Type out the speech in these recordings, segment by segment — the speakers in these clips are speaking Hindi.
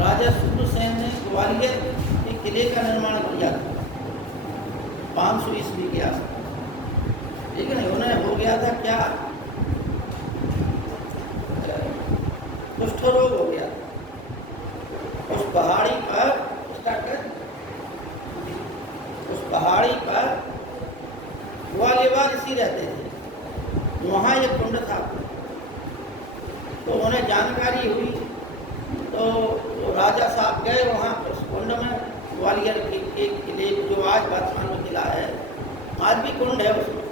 राजा सूरसेन ने ग्वालियर के किले का निर्माण किया था 500 ईस्वी के आसपास। ठीक है ना, उन्हें हो गया था क्या, कुष्ठ रोग हो गया था। उस पहाड़ी पर ग्वालियर ऋषि रहते थे, वहाँ ये कुंड था। तो उन्हें जानकारी हुई तो राजा साहब गए वहाँ उस कुंड में। ग्वालियर के किले जो आज वर्तमान में किला है, आज भी कुंड है उसमें।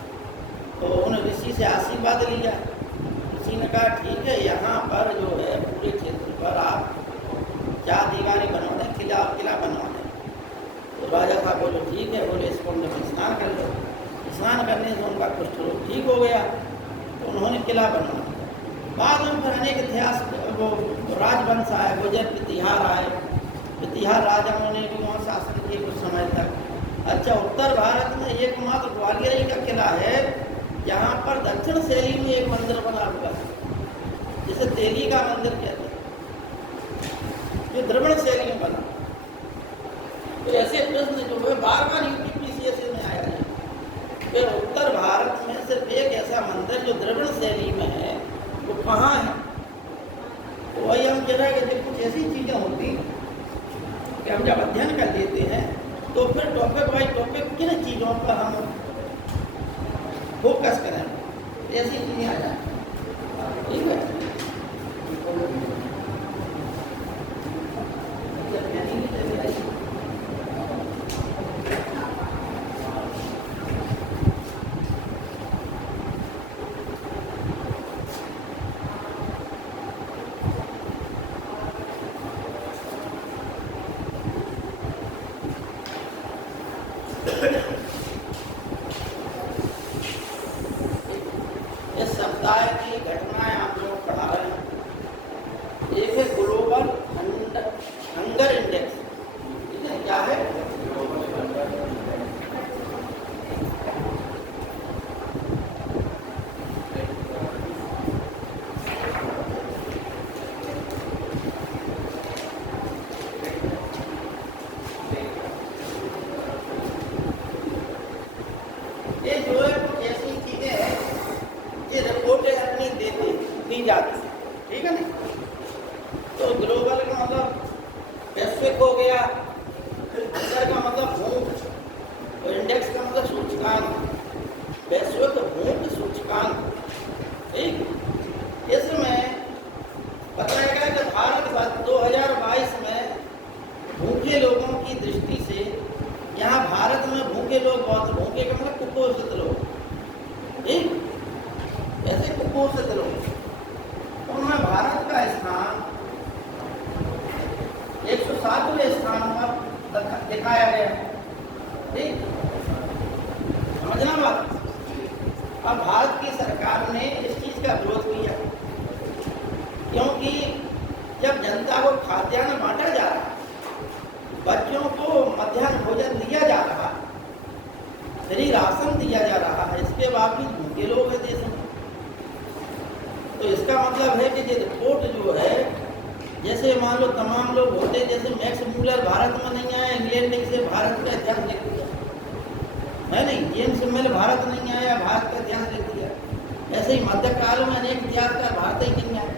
तो उन्होंने ऋषि से आशीर्वाद लिया। ऋषि ने कहा ठीक है, यहाँ पर जो है पूरे क्षेत्र पर आप 4 दीवारें बनवा दें, किला बनवा दें। तो राजा साहब बोले ठीक है, बोले इस कुंड में स्नान कर लो। स्नान करने से उनका कुष्ठ रोग ठीक हो गया, तो उन्होंने किला बनवा दिया। बाद में फिर अनेक इतिहास, वो राजवंश आए, गुजर प्रतिहार आए, प्रतिहार राजाओं ने भी वहाँ शासन किए कुछ समय तक। अच्छा, उत्तर भारत में एकमात्र ग्वालियर ही का किला है जहाँ पर दक्षिण शैली में एक मंदिर बना हुआ है, जिसे तेली का मंदिर कहते हैं, जो द्रविड़ शैली में बना। तो ऐसे प्रश्न जो है बार बार यूपीपीसीएस में आया है कि उत्तर भारत में सिर्फ एक ऐसा मंदिर जो द्रविड़ शैली में है, वो कहाँ है। तो वही हम कह रहे हैं कि कुछ ऐसी चीज़ें होती कि हम जब अध्ययन कर लेते हैं तो फिर टॉपिक बाई टॉपिक किन चीज़ों पर हम फोकस करें, ऐसी चीज़ें आ जाए। ठीक है, इस सप्ताह की घटनाएं आप लोग पढ़ा रहे हैं। एक है ग्लोबल हंगर इंडेक्स। ठीक है, क्या है? ये जो है कुछ ऐसी चीजें हैं ये रिपोर्टें अपनी दी जाती है। ठीक है ना, तो ग्लोबल का मतलब वैश्विक हो गया, हंगर का मतलब भूख, और इंडेक्स का मतलब सूचकांक, वैश्विक भूख सूचकांक। ठीक, इसमें बताया गया कि भारत 2022 में भूखे लोगों की दृष्टि से यहाँ भारत में भूखे लोग बहुत, भूखे का मतलब कुपोषित लोग, ठीक, ऐसे कुपोषित लोग, उनमें भारत का स्थान 107वें स्थान पर दिखाया गया। ठीक, समझना बात। अब भारत की सरकार ने इस चीज का विरोध किया, क्योंकि जब जनता को खाद्यान्न बांटा जा रहा, बच्चों को मध्याह्न भोजन दिया जा रहा, फ्री राशन दिया जा रहा है, इसके बावजूद भूखे लोग हैं देश में। तो इसका मतलब है कि ये रिपोर्ट जो है, जैसे मान लो तमाम लोग होते, जैसे मैक्स मूलर भारत में नहीं आया, इंग्लैंड से भारत का इतिहास लिख दिया है, नहीं, जेम्स मिल भारत नहीं आया, भारत का इतिहास लिख दिया। ऐसे ही मध्यकाल में अनेक इतिहासकार भारत ही नहीं आए।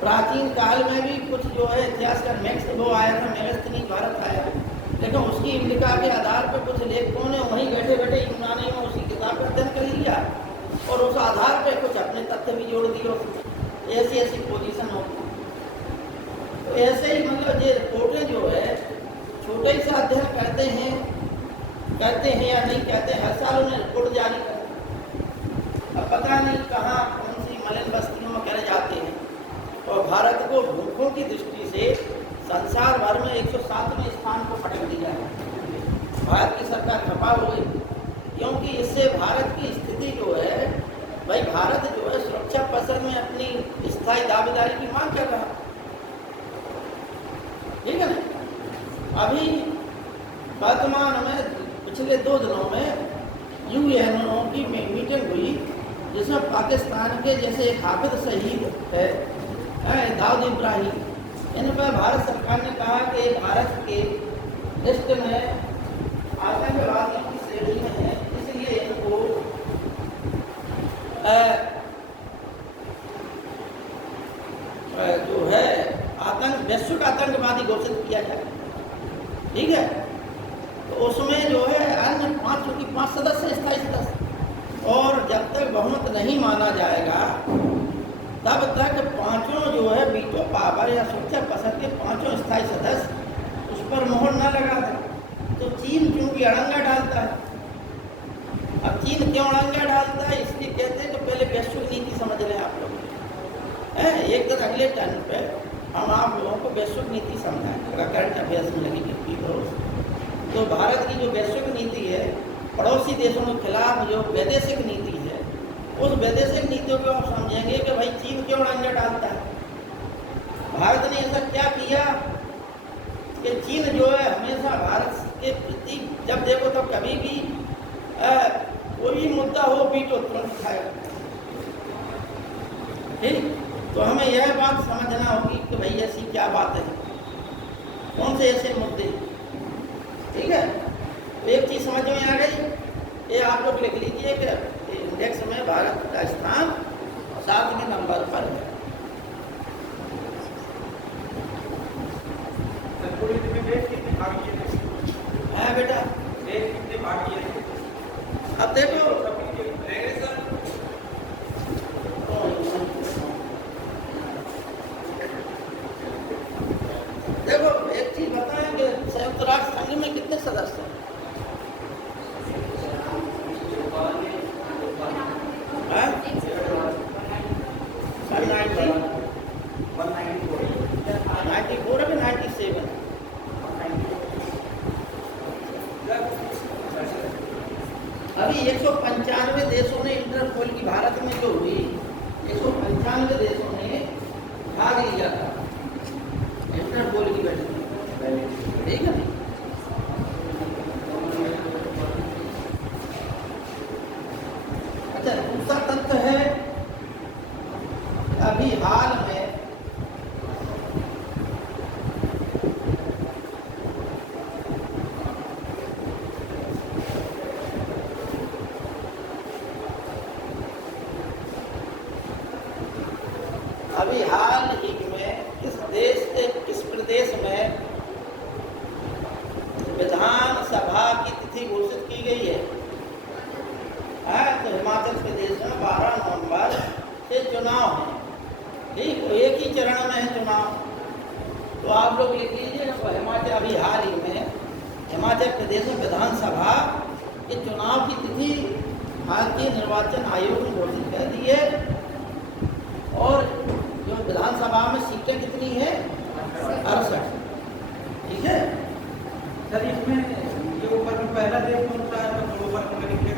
प्राचीन काल में भी कुछ जो है इतिहासकार मैक्स वो आया था, मेगस्थनीज भारत आया, लेकिन उसकी इंडिका के आधार पर कुछ लेखकों ने वहीं बैठे बैठे यूनानी में उसकी किताब का अध्ययन कर लिया और उस आधार पर कुछ अपने तथ्य भी जोड़ दिए। ऐसी ऐसी पोजीशन होती। तो ऐसे ही मतलब ये रिपोर्टें जो है छोटे ही सा अध्ययन करते हैं या नहीं कहते, हर साल उन्हें रिपोर्ट जारी करते। अब पता नहीं कहाँ कौन सी मलिन बस्तियों में करे जाते हैं, और भारत को भूखों की दृष्टि से संसार भर में 107वें स्थान को पटक दिया है। भारत की सरकार खपा हो गई, क्योंकि इससे भारत की स्थिति जो है, भाई भारत जो है सुरक्षा परिषद में अपनी स्थायी दावेदारी की मांग कर रहा। ठीक है ना, अभी वर्तमान में पिछले 2 दिनों में यूएनओ की मीटिंग हुई, जिसमें पाकिस्तान के जैसे एक हाफिज शहीद है, दाऊद इब्राहिम, इन पर भारत सरकार ने कहा कि भारत के लिस्ट में आतंकवादियों की श्रेणी में है, इसलिए इनको जो है वैश्विक आतंकवादी घोषित किया जाए। ठीक है, तो उसमें जो है अन्य 5 सदस्य, स्थायी सदस्य, और जब तक बहुमत नहीं माना जाएगा तब तक 5 जो है वीटो पावर या सुरक्षा परिषद के 5 स्थायी सदस्य उस पर मोहर न लगा दें। तो चीन क्योंकि अड़ंगा डालता है। अब चीन क्यों अड़ंगा डालता है, इसलिए कहते हैं कि पहले वैश्विक नीति समझ लें आप लोग। एक दिन अगले टर्न पे हम आप लोगों को वैश्विक नीति समझाएं, करंट अफेयर्स में लगी कितनी तो भारत की जो वैश्विक नीति है, पड़ोसी देशों के खिलाफ जो वैदेशिक नीति है, उस वैदेशिक नीतियों को आप समझेंगे कि भाई चीन क्यों अड़ंगा डालता है। भारत ने ऐसा क्या किया कि चीन जो है हमेशा भारत के प्रति जब देखो तब कभी भी कोई भी मुद्दा हो वीटो तुरंत उठाएगा। ठीक, तो हमें यह बात समझना होगी कि भाई ऐसी क्या बात है, कौन से ऐसे मुद्दे। ठीक है, तो एक चीज़ समझ में आ गई, ये आप लोग लिख लीजिए कि इंडेक्स में भारत का स्थान 7वें नंबर पर है। हाँ बेटा, अब देखो एक चीज बताएं कि संयुक्त राष्ट्र संघ में कितने सदस्य हैं? अभी 195 देशों ने इंटरपोल की भारत में जो हुई 195 देशों ने भाग लिया था इंटरपोल की बैठक में। ठीक है, अच्छा दूसरा तथ्य है अभी हाल में किस प्रदेश में विधानसभा की तिथि घोषित की गई है? तो हिमाचल प्रदेश में 12 नवंबर से चुनाव है। ठीक, तो एक ही चरण में है चुनाव। तो आप लोग लिख लीजिए हिमाचल अभी हाल ही में हिमाचल प्रदेश में विधानसभा के चुनाव की तिथि भारतीय निर्वाचन आयोग ने घोषित कर दी है। और जो विधानसभा में सीटें कितनी है? 68। ठीक है सर, इसमें ये ऊपर में पहला देश कौन सा है? तो ऊपर में लिखे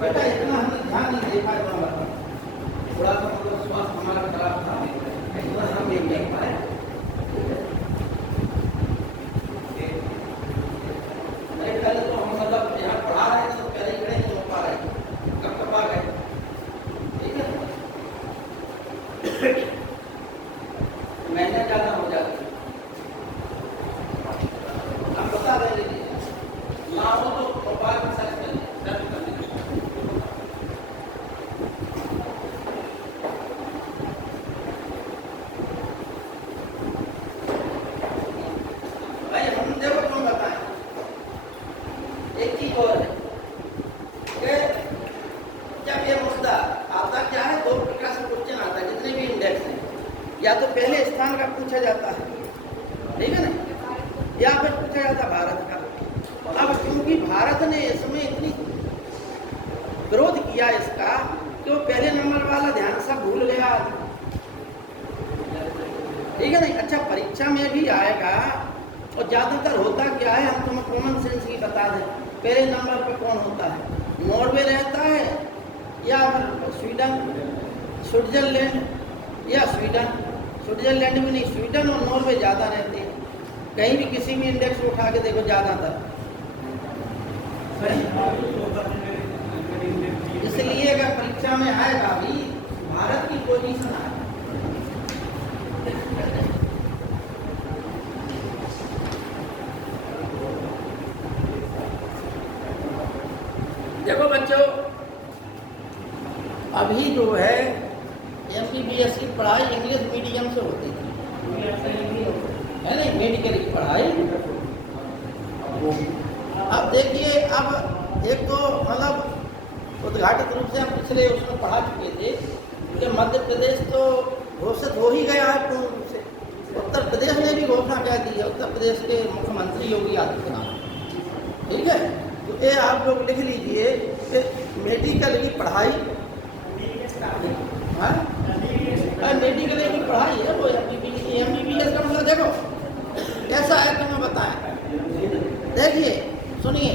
बेटा इतना हमने ध्यान नहीं दे पाए, थोड़ा सा मतलब स्वास्थ्य हमारा खराब था, इतना हम नहीं देख पाए। नहीं पहले तो हम मतलब यहाँ पढ़ा रहे थे तो पहले खड़े नहीं हो पा रहे, कब आ गए। ठीक है, महीने ज़्यादा हो जाते हम बता रहे थे ना हो तो मोबाइल में सर्च कर भाई हम देखो क्यों बताएं। एक चीज और है कि जब ये मुद्दा आता क्या है, 2 प्रकार से क्वेश्चन आता है जितने भी इंडेक्स हैं। या तो पहले स्थान का पूछा जाता है, ठीक है ना, या फिर पूछा जाता है भारत का। अब क्योंकि भारत ने इसमें इतनी विरोध किया इसका कि वो पहले नंबर वाला ध्यान सब भूल गया। ठीक है ना, अच्छा परीक्षा में भी आएगा और ज़्यादातर होता क्या है, हम तुम्हें कॉमन सेंस की बता दें। पहले नंबर पर कौन होता है? नॉर्वे रहता है या स्वीडन, स्विट्जरलैंड या स्वीडन। स्विट्जरलैंड भी नहीं, स्वीडन और नॉर्वे ज़्यादा रहते हैं। कहीं भी किसी भी इंडेक्स उठा के देखो ज़्यादातर। इसलिए अगर परीक्षा में आएगा भी भारत की पोजीशन आए अभी जो है MBBS की पढ़ाई इंग्लिश मीडियम से होती थी, है नहीं, मेडिकल की पढ़ाई। अब देखिए, अब एक तो मतलब उद्घाटित रूप से हम पिछले उसमें पढ़ा चुके थे कि मध्य प्रदेश तो घोषित हो ही गया है पूर्ण रूप से। उत्तर प्रदेश ने भी घोषणा कर दी है, उत्तर प्रदेश के मुख्यमंत्री योगी आदित्यनाथ। ठीक है, तो ये आप लोग लिख लीजिए कि मेडिकल की पढ़ाई, मेडिकल की पढ़ाई है वो MBBS का मतलब देखो कैसा है, तुम्हें बताएं। देखिए सुनिए,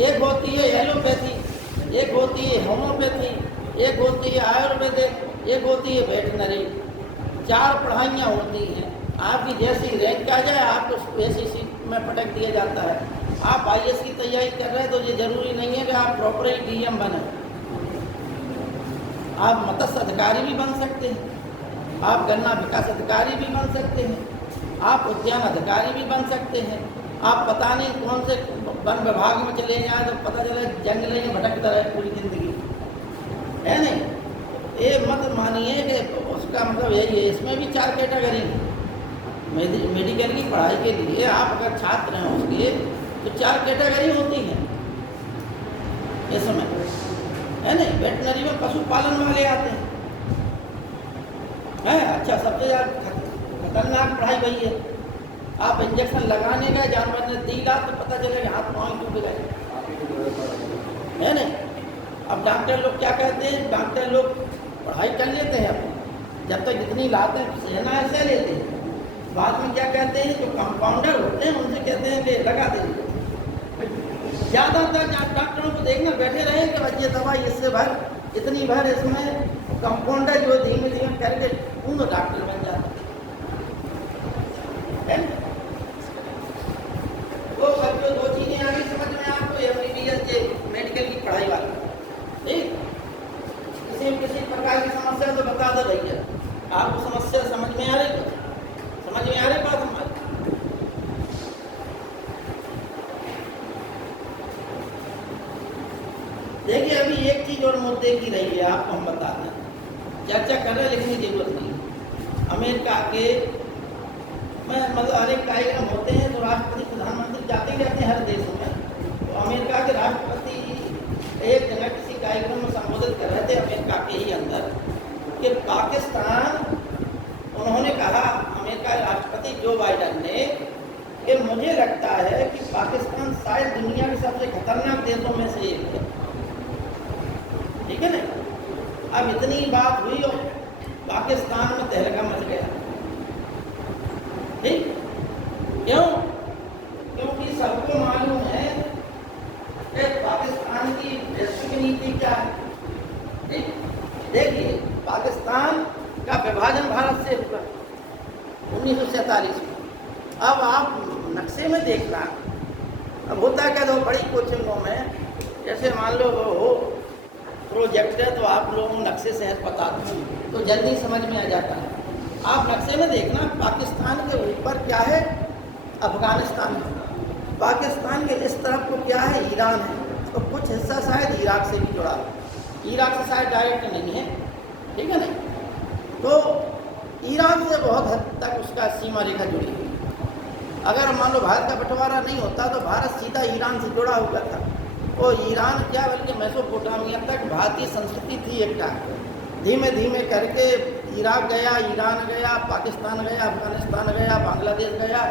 एक होती है एलोपैथी, एक होती है होम्योपैथी, एक होती है आयुर्वेदिक, एक होती है वेटनरी। 4 पढ़ाइयाँ होती हैं। आपकी जैसी रैंक आ जाए आपको वैसी सीट में पटक दिया जाता है। आप IAS की तैयारी कर रहे हैं तो ये जरूरी नहीं है कि आप प्रॉपर ही DM बने। आप मत्स्य अधिकारी भी बन सकते हैं, आप गन्ना विकास अधिकारी भी बन सकते हैं, आप उद्यान अधिकारी भी बन सकते हैं। आप पता नहीं कौन से वन विभाग में चले जाएं तो पता चले जंगल में भटकता रहे पूरी जिंदगी, है नहीं। ये मत मानिए कि उसका मतलब यही है। इसमें भी 4 कैटेगरी हैं। मेडिकल की पढ़ाई के लिए आप अगर छात्र हैं उसके तो 4 कैटेगरी होती हैं इसमें, है नहीं। वेटनरी में पशुपालन वाले आते हैं, है अच्छा, सबसे ज़्यादा खतरनाक पढ़ाई वही है। आप इंजेक्शन लगाने गए, जानवर ने दीला तो पता चलेगा हाथ पाँव टूट गए, है नहीं। अब डॉक्टर लोग क्या कहते हैं, डॉक्टर लोग पढ़ाई कर लेते हैं अपनी, जब तक जितनी लाते हैं सहना है सह लेते हैं। बाद में क्या कहते हैं, जो कंपाउंडर होते हैं उनसे कहते हैं कि लगा देंगे। ज़्यादातर डॉक्टरों को देखना बैठे रहे कि भाई ये दवाई इससे भर, इतनी भर इसमें, कंपाउंडर जो धीमे धीमे करके पूर्ण डॉक्टर बन जाता है। तो बच्चों 2 चीज़ें आगे समझ में आपको, MBBS के मेडिकल की पढ़ाई वाली, ठीक। किसी प्रकार की समस्या तो बता दो भैया, आपको समस्या समझ में आ रही, समझ में आ रही बात हमारी। देखिए अभी एक चीज और मुद्दे की रही है, आपको हम बताते हैं, चर्चा कर रहे लिखने की जरूरत नहीं। अमेरिका के मतलब हर एक कार्यक्रम होते हैं तो राष्ट्रपति प्रधानमंत्री जाते ही रहते हैं हर देशों में। तो अमेरिका के राष्ट्रपति एक जगह किसी कार्यक्रम में संबोधित कर रहे थे अमेरिका के ही अंदर कि पाकिस्तान, उन्होंने कहा अमेरिका के राष्ट्रपति जो बाइडेन ने कि मुझे लगता है कि पाकिस्तान शायद दुनिया के सबसे खतरनाक देशों में से एक है, ठीक है ना। अब इतनी बात हुई और पाकिस्तान में तहलका मच गया, ठीक। क्यों? क्योंकि सबको मालूम है कि पाकिस्तान की वैश्विक नीति क्या है, ठीक। देखिए पाकिस्तान का विभाजन भारत से हुआ 1947 में। अब आप नक्शे में देखना, अब होता क्या, तो बड़ी कोचिंगों में जैसे मान लो वो हो प्रोजेक्ट है तो आप लोगों को नक्शे शहर बता दो तो जल्दी समझ में आ जाता है। आप नक्शे में देखना, पाकिस्तान के ऊपर क्या है, अफगानिस्तान है, पाकिस्तान के इस तरफ को क्या है, ईरान है, तो कुछ हिस्सा शायद इराक से भी जुड़ा है, इराक से शायद डायरेक्ट नहीं है, ठीक है ना। तो ईरान से बहुत हद तक उसका सीमा रेखा जुड़ी हुई। अगर मान लो भारत का बंटवारा नहीं होता तो भारत सीधा ईरान से जुड़ा हुआ था। तो ईरान क्या बल्कि मेसोपोटामिया तक भारतीय संस्कृति थी एक। धीमे धीमे करके इराक गया, ईरान गया, पाकिस्तान गया, अफगानिस्तान गया, बांग्लादेश गया,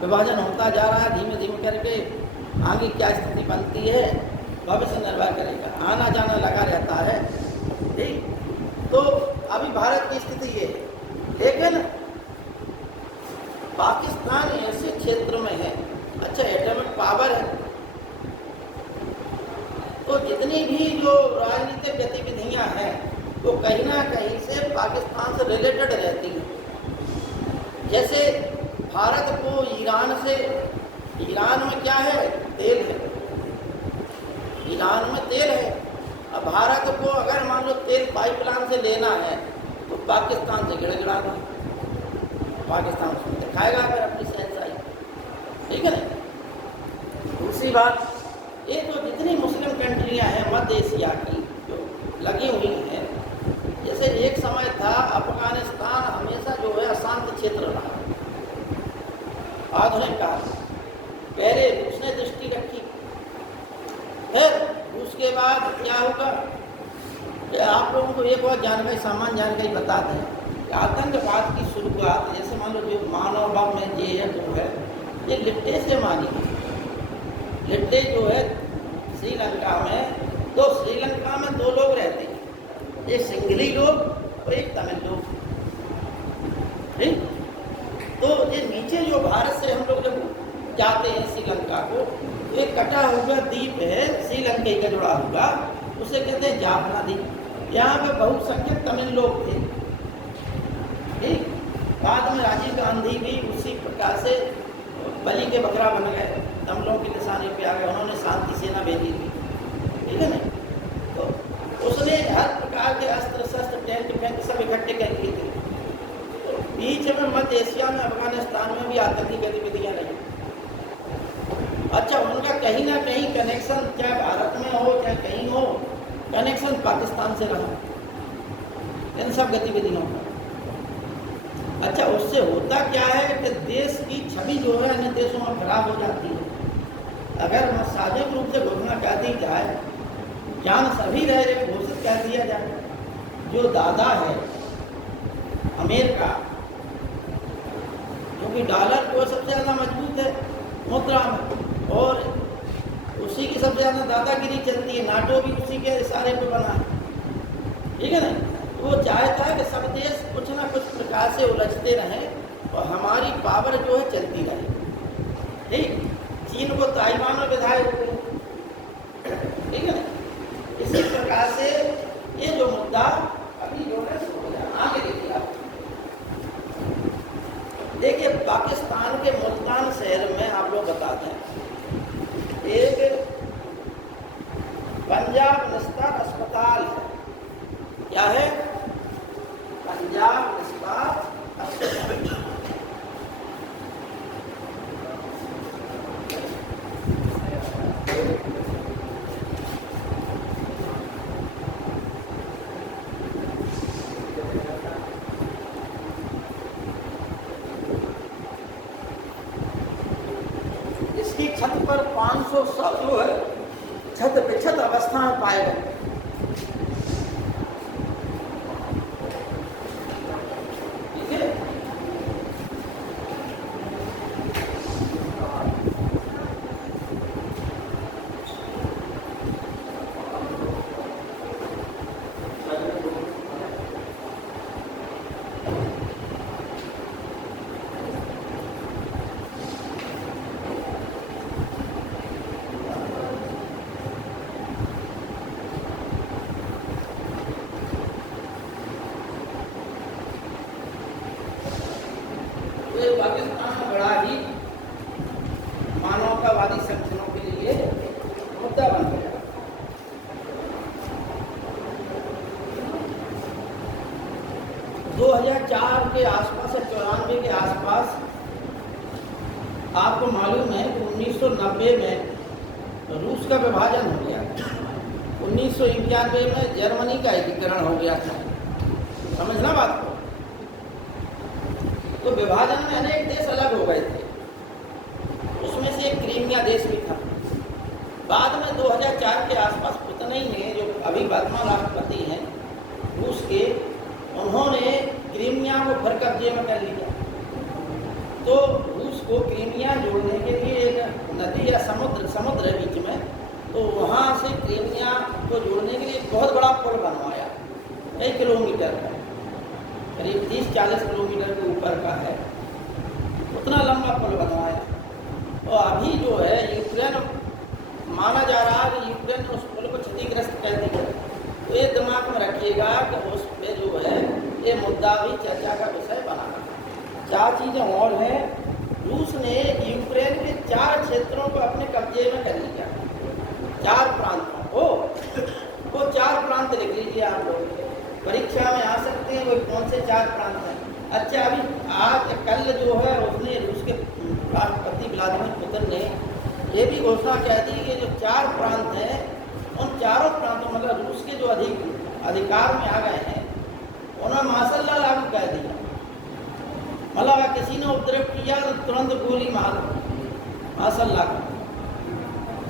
विभाजन होता जा रहा है धीमे धीमे करके। आगे क्या स्थिति बनती है भविष्य निर्भर करेगा, आना जाना लगा रहता है, ठीक। तो अभी भारत की स्थिति ये है, लेकिन पाकिस्तान ऐसे क्षेत्र में है, अच्छा एटॉमिक पावर है, तो जितनी भी जो राजनीतिक गतिविधियां हैं वो कहीं ना कहीं से पाकिस्तान से रिलेटेड रहती हैं। जैसे भारत को ईरान से, ईरान में क्या है, तेल है, ईरान में तेल है। अब भारत को अगर मान लो तेल पाइपलाइन से लेना है तो पाकिस्तान से गिड़गिड़ा दो, पाकिस्तान उसमें दिखाएगा फिर अपनी सहनशाही, ठीक है ना। दूसरी बात, ये तो जितनी मुस्लिम कंट्रियां हैं मध्य एशिया की जो लगी हुई हैं जैसे एक समय था अफगानिस्तान हमेशा जो है अशांत क्षेत्र रहा आधुनिक काल में। पहले रूस ने दृष्टि रखी, फिर रूस के बाद क्या होगा कि आप लोगों को एक और जानकारी, सामान्य जानकारी बता दें कि आतंकवाद की शुरुआत जैसे मान लो जो मानव बम में ये है वो है, ये लिट्टे से मानी गई। लिट्टे जो है श्रीलंका में, तो श्रीलंका में दो लोग रहते हैं, एक सिंघली लोग और एक तमिल लोग। ठीक, तो ये नीचे जो भारत से हम लोग जब जाते हैं श्रीलंका को, एक कटा हुआ द्वीप है श्रीलंका का जुड़ा हुआ, उसे कहते हैं जाफना द्वीप। यहाँ पे बहुसंख्यक तमिल लोग थे। ठीक, बाद में राजीव गांधी भी उसी प्रकार से बलि के बकरा बन गए, तमिलों के निशाने पे आ गए, उन्होंने शांति सेना भेजी थी। ठीक है ना, तो उसने हर प्रकार के अस्त्र शस्त्र टेंट फेंट सब इकट्ठे कर लिए थे। तो बीच में मध्य एशिया में अफगानिस्तान में भी आतंकी गतिविधियां रही। अच्छा, उनका कहीं ना कहीं कनेक्शन, चाहे भारत में हो चाहे कहीं हो, कनेक्शन पाकिस्तान से रहा इन सब गतिविधियों का। अच्छा, उससे होता क्या है कि देश की छवि जो है अन्य देशों में खराब हो जाती है। अगर सार्वजनिक रूप से घोषणा कर दी जाए, जान सभी रहे घोषित कर दिया जाए, जो दादा है अमेरिका, क्योंकि डॉलर को सबसे ज़्यादा मजबूत है मुद्रा में, और उसी की सबसे ज़्यादा दादागिरी चलती है, नाटो भी उसी के इशारे पे बना है। ठीक है ना, तो वो चाहता है कि सब देश कुछ ना कुछ प्रकार से उलझते रहें और हमारी पावर जो है चलती रहे। ठीक, चीन को ताइवान में विधायक हो गए। ठीक है ना, इसी प्रकार से ये जो मुद्दा अभी जो है आगे देखिए आप। देखिए, पाकिस्तान के मुल्तान शहर में आप लोग बताते हैं एक पंजाब निस्तार अस्पताल है। क्या है? पंजाब निस्तार अस्पताल। इसकी छत पर 500 शव जो है छत विक्षत अवस्था में पाए गए। ठीक है, पाकिस्तान में बड़ा ही मानवतावादी संगठनों के लिए मुद्दा बन गया। दो 2004 के आसपास या 94 के आसपास आपको मालूम है कि 1990 में रूस का विभाजन हो गया, 1991 में जर्मनी का एकीकरण हो गया था। समझना बात को। तो विभाजन में अनेक देश अलग हो गए थे, उसमें से एक क्रीमिया देश भी था। बाद में 2004 के आसपास पुतिन ने, जो अभी वर्तमान राष्ट्रपति हैं रूस के, उन्होंने क्रीमिया को फिर कब्जे में कर लिया। तो रूस को क्रीमिया जोड़ने के लिए एक नदी या समुद्र है बीच में, तो वहाँ से क्रीमिया को जोड़ने के लिए एक बहुत बड़ा पुल बनवाया, 1 किलोमीटर का, करीब 30-40 किलोमीटर के ऊपर का है, उतना लंबा पुल बनवाया। और अभी जो है यूक्रेन, माना जा रहा है कि यूक्रेन ने उस पुल को क्षतिग्रस्त कर दिया। तो ये दिमाग में रखिएगा कि उस पर जो है ये मुद्दा भी चर्चा का विषय बना। 4 चीज़ें और हैं। रूस ने यूक्रेन के 4 क्षेत्रों को अपने कब्जे में कर लिया, 4 प्रांतों को। वो 4 प्रांत लिख लीजिए आप लोग, परीक्षा में आ सकते हैं। वो कौन से 4 प्रांत हैं? अच्छा, अभी आज कल जो है उसने रूस के राष्ट्रपति व्लादिमीर पुतिन ने ये भी घोषणा कह दी कि जो 4 प्रांत हैं, उन चारों प्रांतों मतलब रूस के जो अधिकार में आ गए हैं, उन्होंने माशाल्लाह लागू कर दिया। मतलब किसी ने उपद्रव किया तो तुरंत गोली मारो, माशाल्लाह,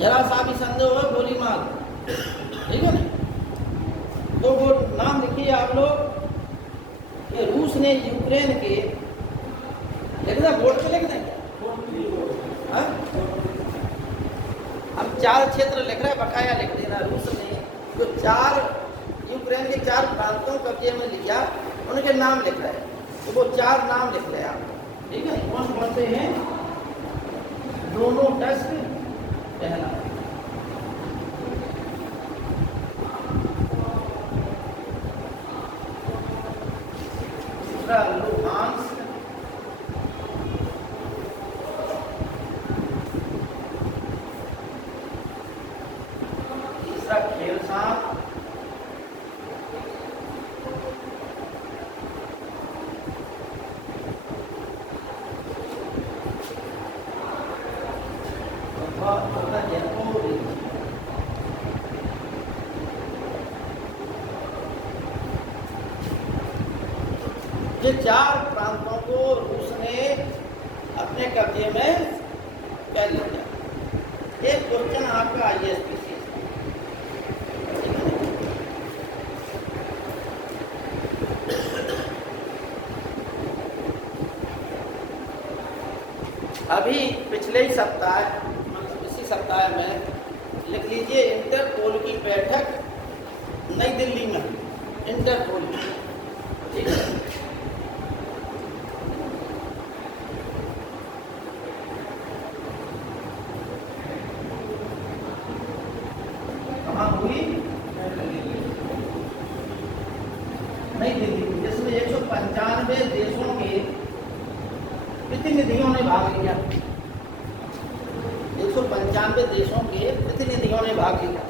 जरा सा भी संदेह हो गोली मारो, ठीक है ना। तो वो नाम लिखिए आप लोग कि रूस ने यूक्रेन के, लिखना बोर्ड पे लिख देंगे। हाँ? हम 4 क्षेत्र लिख रहे हैं, बकाया लिख देना। रूस ने जो 4 यूक्रेन के 4 प्रांतों कब्जे में लिया, उनके नाम लिख रहे हैं। तो वो 4 नाम लिख रहे हैं आप, ठीक है। कौन कौन से हैं? डोनेट्स्क पहला, दूसरा लुहांस्क, तीसरा खेरसान, चौथा जयपुर। ये 4 प्रांतों को रूस ने अपने कब्जे में कर लिया। एक क्वेश्चन आपका ISPC, अभी पिछले ही सप्ताह, इसी सप्ताह में लिख लीजिए, इंटरपोल की बैठक नई दिल्ली में, इंटरपोल की, ठीक है। कहाँ हुई? नई दिल्ली, जिसमें 195 देशों के प्रतिनिधियों ने भाग लिया। 195 देशों के प्रतिनिधियों ने भाग लिया।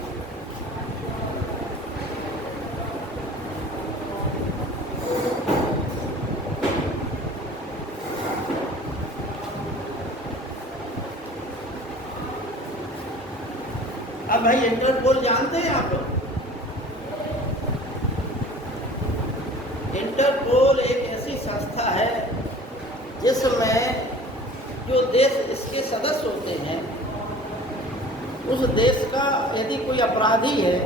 अब भाई इंटरपोल जानते हैं आप लोग? इंटरपोल एक ऐसी संस्था है जिसमें जो देश इसके सदस्य होते हैं, उस देश का यदि कोई अपराधी है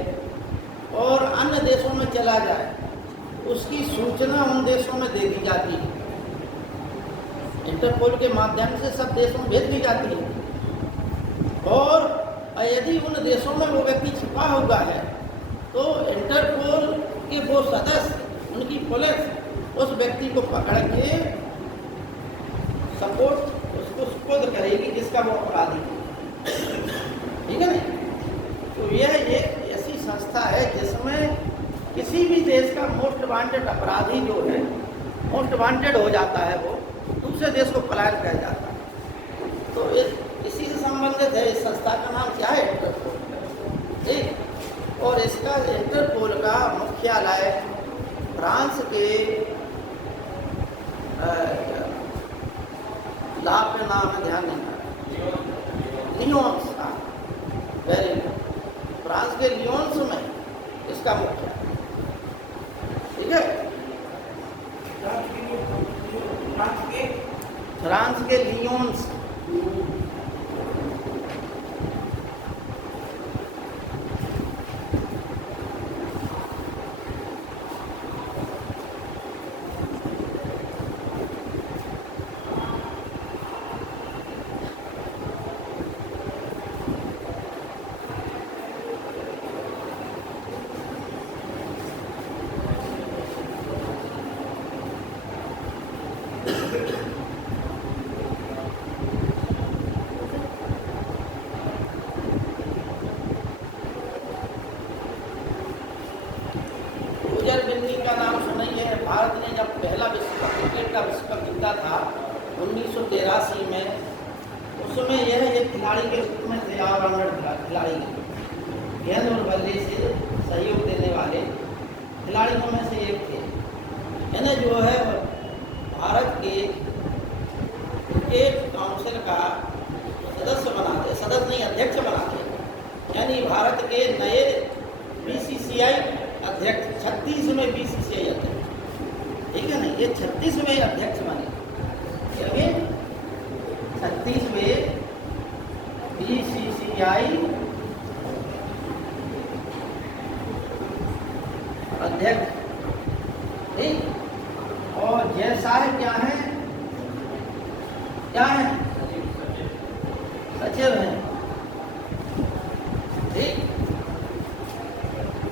और अन्य देशों में चला जाए, उसकी सूचना उन देशों में दे दी जाती है। इंटरपोल के माध्यम से सब देशों में भेज दी जाती है। और यदि उन देशों में वो व्यक्ति छिपा हुआ है तो इंटरपोल के वो सदस्य, उनकी पुलिस उस व्यक्ति को पकड़ के सपोर्ट उसको सुपुर्द करेगी जिसका वो अपराधी है, ठीक है ना। तो यह एक ऐसी संस्था है जिसमें किसी भी देश का मोस्ट वांटेड अपराधी जो है, मोस्ट वांटेड हो जाता है, वो दूसरे देश को पलायन कर जाता है। तो इसी से संबंधित है। इस संस्था का नाम क्या है? इंटरपोल, ठीक। और इसका इंटरपोल का मुख्यालय फ्रांस के ला पे नाम है, ध्यान देना, लियोन्स का, वेरी गुड, फ्रांस के लियोन्स में इसका मुख्यालय, ठीक है। फ्रांस के लियोन्स। का नाम सुना ही है। भारत ने जब पहला विश्व कप, क्रिकेट का विश्व कप जीता था 1983 में, उसमें यह एक खिलाड़ी के रूप में थे, ऑलराउंडर खिलाड़ी, गेंद और बल्ले से सहयोग देने वाले खिलाड़ियों में से एक थे। इन्हें जो है भारत के क्रिकेट काउंसिल का सदस्य बनाते, सदस्य नहीं अध्यक्ष बनाते, यानी भारत के नए BCCI अध्यक्ष, 36 में BCCI अध्यक्ष, ठीक है ना, ये 36वें अध्यक्ष बने। चलिए 36वें BCCI अध्यक्ष। ठीक, और जय साहब क्या है, क्या है, सचिव हैं। ठीक,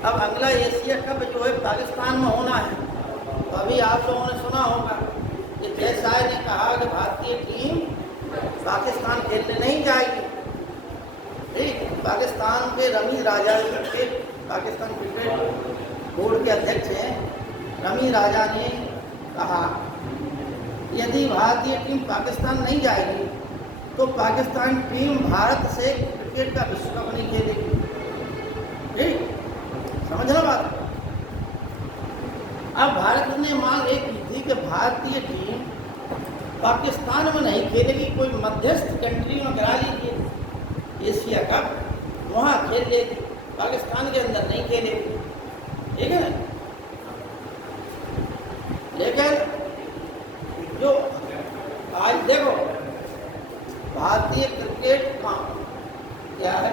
अब अगला एशिया कप जो है पाकिस्तान में होना है। तो अभी आप लोगों ने सुना होगा कि जय साहब ने कहा कि भारतीय टीम पाकिस्तान खेलने नहीं जाएगी। ठीक, पाकिस्तान के रमीज राजा के, पाकिस्तान क्रिकेट बोर्ड के अध्यक्ष हैं रमीज राजा ने कहा यदि भारतीय टीम पाकिस्तान नहीं जाएगी तो पाकिस्तान टीम भारत से क्रिकेट का विश्व कप नहीं खेलेगी। ठीक, समझना बात। अब भारत ने मांग एक की थी कि भारतीय टीम पाकिस्तान में नहीं खेलेगी, कोई मध्यस्थ कंट्री में करा लीजिए एशिया कप, वहाँ खेल लेगी, पाकिस्तान के अंदर नहीं खेलेगी। ठीक है ना, लेकिन जो आज देखो भारतीय क्रिकेट का क्या है,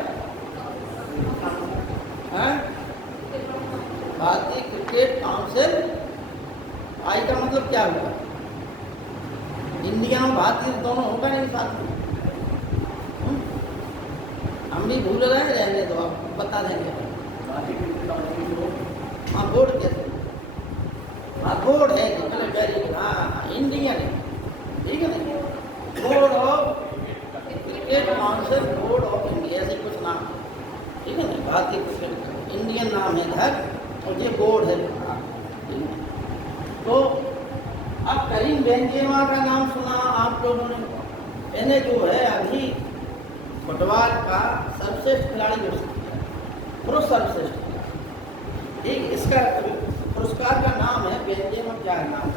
भारतीय क्रिकेट काउंसिल, आई का मतलब क्या हुआ, इंडिया में भारतीय दोनों होगा नहीं साथ में। हम भी भूल रहे हैं, रहने दो, आप बता देंगे। हाँ बोर्ड कैसे, हाँ बोर्ड है, वेरी गुड, हाँ इंडियन, ठीक है ना, board of cricket council, board of India, ऐसे कुछ नाम, ठीक है ना, भारतीय क्रिकेट इंडियन नाम है इधर, और ये बोर्ड है। तो अब करीम बेंजेमा का नाम सुना आप लोगों ने, इन्हें जो है अभी फुटबॉल का सर्वश्रेष्ठ खिलाड़ी घोषित किया, पुरुष सर्वश्रेष्ठ खिलाड़ी। ठीक, इसका पुरस्कार का नाम है बेंजेमा, क्या है नाम,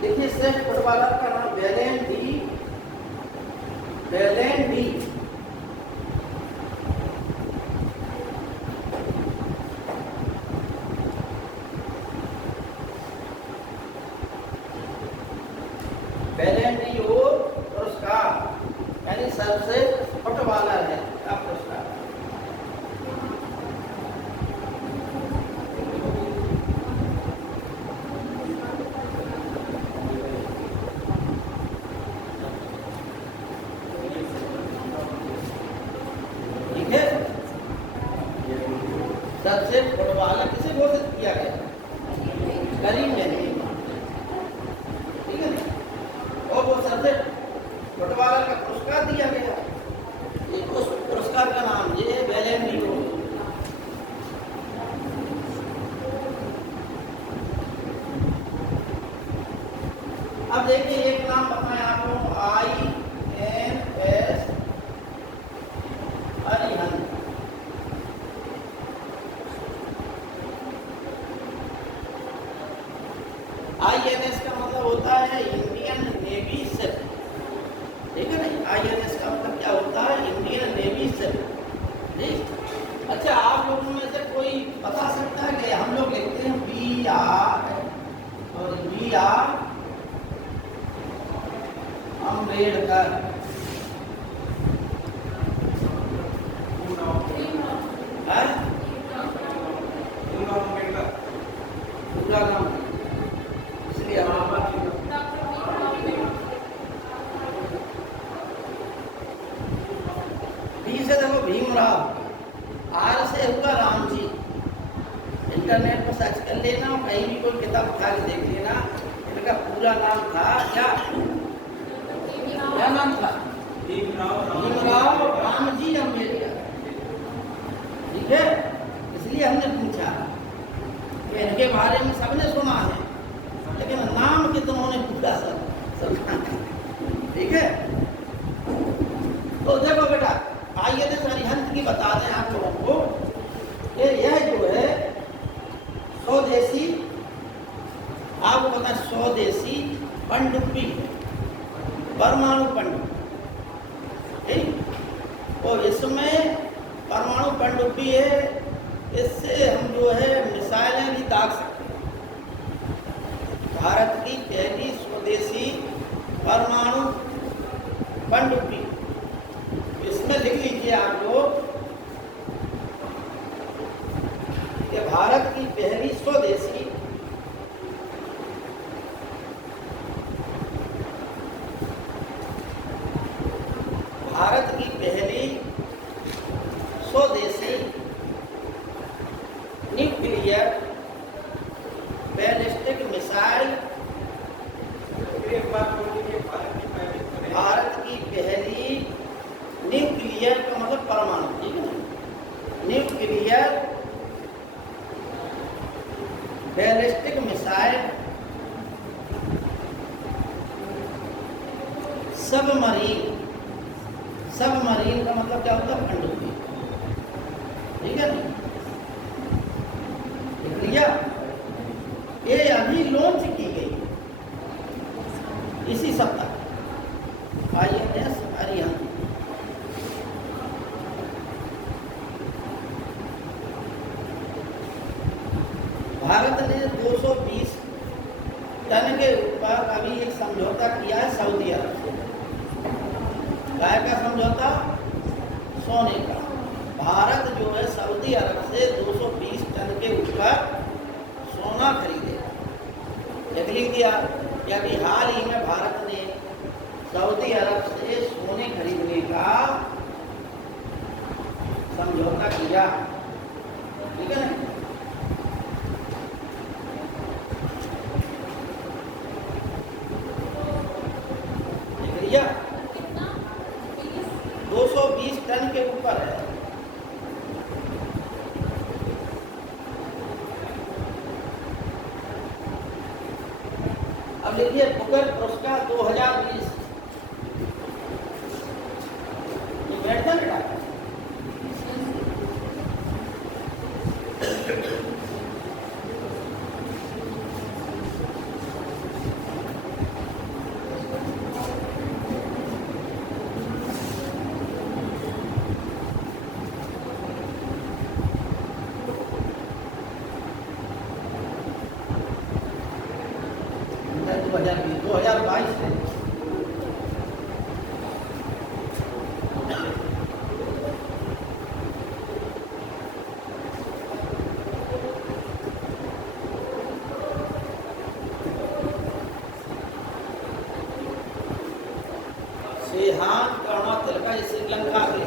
देखिए श्रेष्ठ फुटबॉलर का नाम बेलेन डी पुरस्कार, यानी सर्वश्रेष्ठ फुटबॉलर है का पुरस्कार। ठीक है, सर्वश्रेष्ठ फुटबॉलर किसे घोषित किया गया, करीम बेंजेमा। ठीक है, और वो सर्वश्रेष्ठ फुटबॉलर का पुरस्कार दिया गया, उस पुरस्कार का नाम ये है बेलेन डी। अब देखिए एक नाम बताएं आपको, INS अरिहंत। INS का मतलब होता है इंडियन नेवी शिप। ठीक है ना, INS का मतलब क्या होता है, इंडियन नेवी शिप। ठीक, अच्छा आप लोगों में से कोई बता सकता है कि हम लोग लिखते हैं BR और BR अम्बेडकर, पूरा नाम, इसलिए B से देखो भीमराव, R से हुआ राम जी। इंटरनेट पर सर्च कर लेना, कहीं भी कोई किताब उठा के देख लेना, इनका पूरा नाम था क्या नाम था, भीमराव रामजी अम्बेडकर। ठीक है, इसलिए हमने पूछा कि इनके बारे में सबने सुना है, लेकिन नाम कितनों ने पूछा सब। ठीक है, तो देखो बेटा, INS अरिहंत की बता दें आप लोगों को कि यह जो है स्वदेशी, आपको पता है स्वदेशी पनडुब्बी है, परमाणु पनडुब्बी। ठीक, और इसमें परमाणु पनडुब्बी है, इससे हम जो है मिसाइलें भी दाग सकते हैं। भारत की पहली स्वदेशी परमाणु पनडुब्बी। इसमें लिख लीजिए आप लोग कि भारत की पहली स्वदेशी भारत की पहली स्वदेशी न्यूक्लियर बैलिस्टिक मिसाइल। एक बात बोल दीजिए, भारत की पहली न्यूक्लियर का मतलब परमाणु, ठीक है ना, nuclear ballistic missile submarine. Submarine का मतलब क्या होता है? पनडुब्बी, ठीक है ना, लिख लिया। ये अभी लॉन्च की गई इसी सप्ताह, INS अरिहंत। भारत ने 220 टन के ऊपर अभी एक समझौता किया है सऊदी अरब से। काय का समझौता? सोने का। भारत जो है सऊदी अरब से 220 टन के ऊपर सोना खरीदेगा। देख लीजिए कि अभी हाल ही में भारत ने सऊदी अरब से सोने खरीदने का समझौता किया, ठीक है ना। देख लिया, 220 टन के ऊपर है। अब देखिए बुकर पुरस्कार 2020 ये बैठता बेटा। दो 2022 से सेहान कर्णा तिलका श्रीलंका के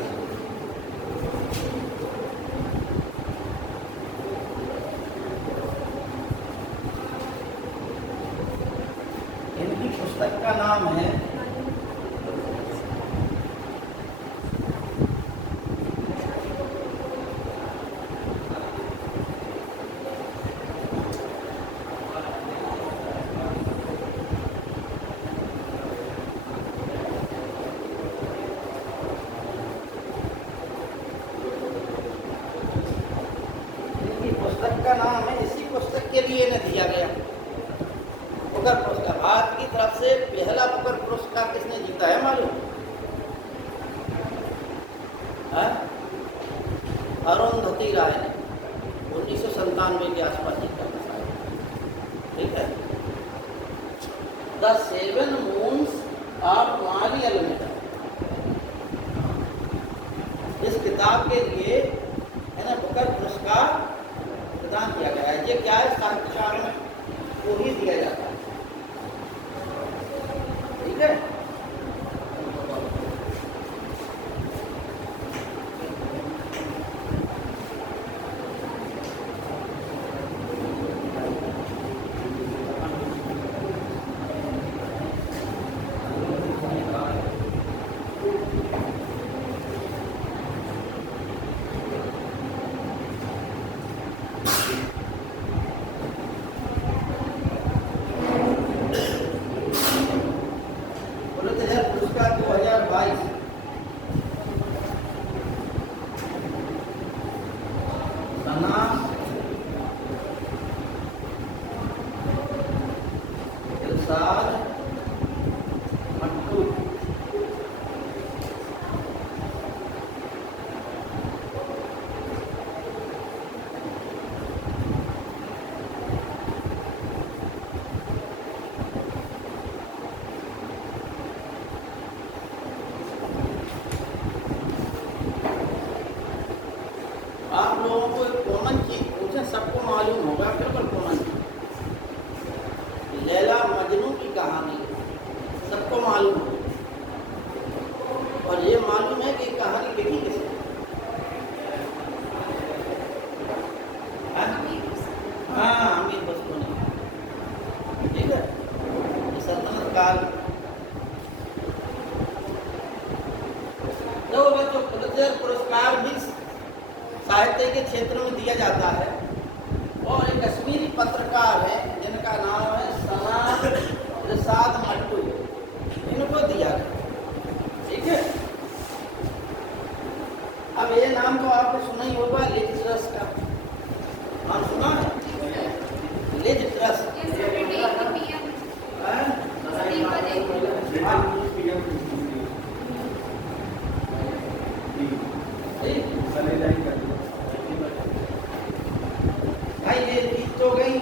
इनकी पुस्तक का नाम है इसी पुस्तक के लिए न दिया गया बुकर पुरस्कार। भारत की तरफ से पहला बुकर पुरस्कार किसने जीता है मालूम? अरुंधति राय ने 1997 के आसपास जीता, ठीक है। द 7 मून्स ऑफ मारियलमिटा, इस किताब के लिए है ना बुकर पुरस्कार प्रदान किया गया है। ये क्या है? साहित्यकार में वो ही दिया जाता है, ठीक है। मालूम हो। और ये मालूम है कि कहानी लिखी किसने? हाँ, अमीर बख्शो ने। ठीक है, ये सल्तनत काल। तो बच्चों, पुलित्जर पुरस्कार भी साहित्य के क्षेत्र में दिया जाता है। और एक कश्मीरी पत्रकार है जिनका नाम है सनाद रिसाद मट्टू, इनको दिया गया। ठीक है, अब ये नाम तो आपने सुना ही होगा, लिज ट्रस का नाम सुना है? लिज ट्रस भाई, ये जीत तो गई,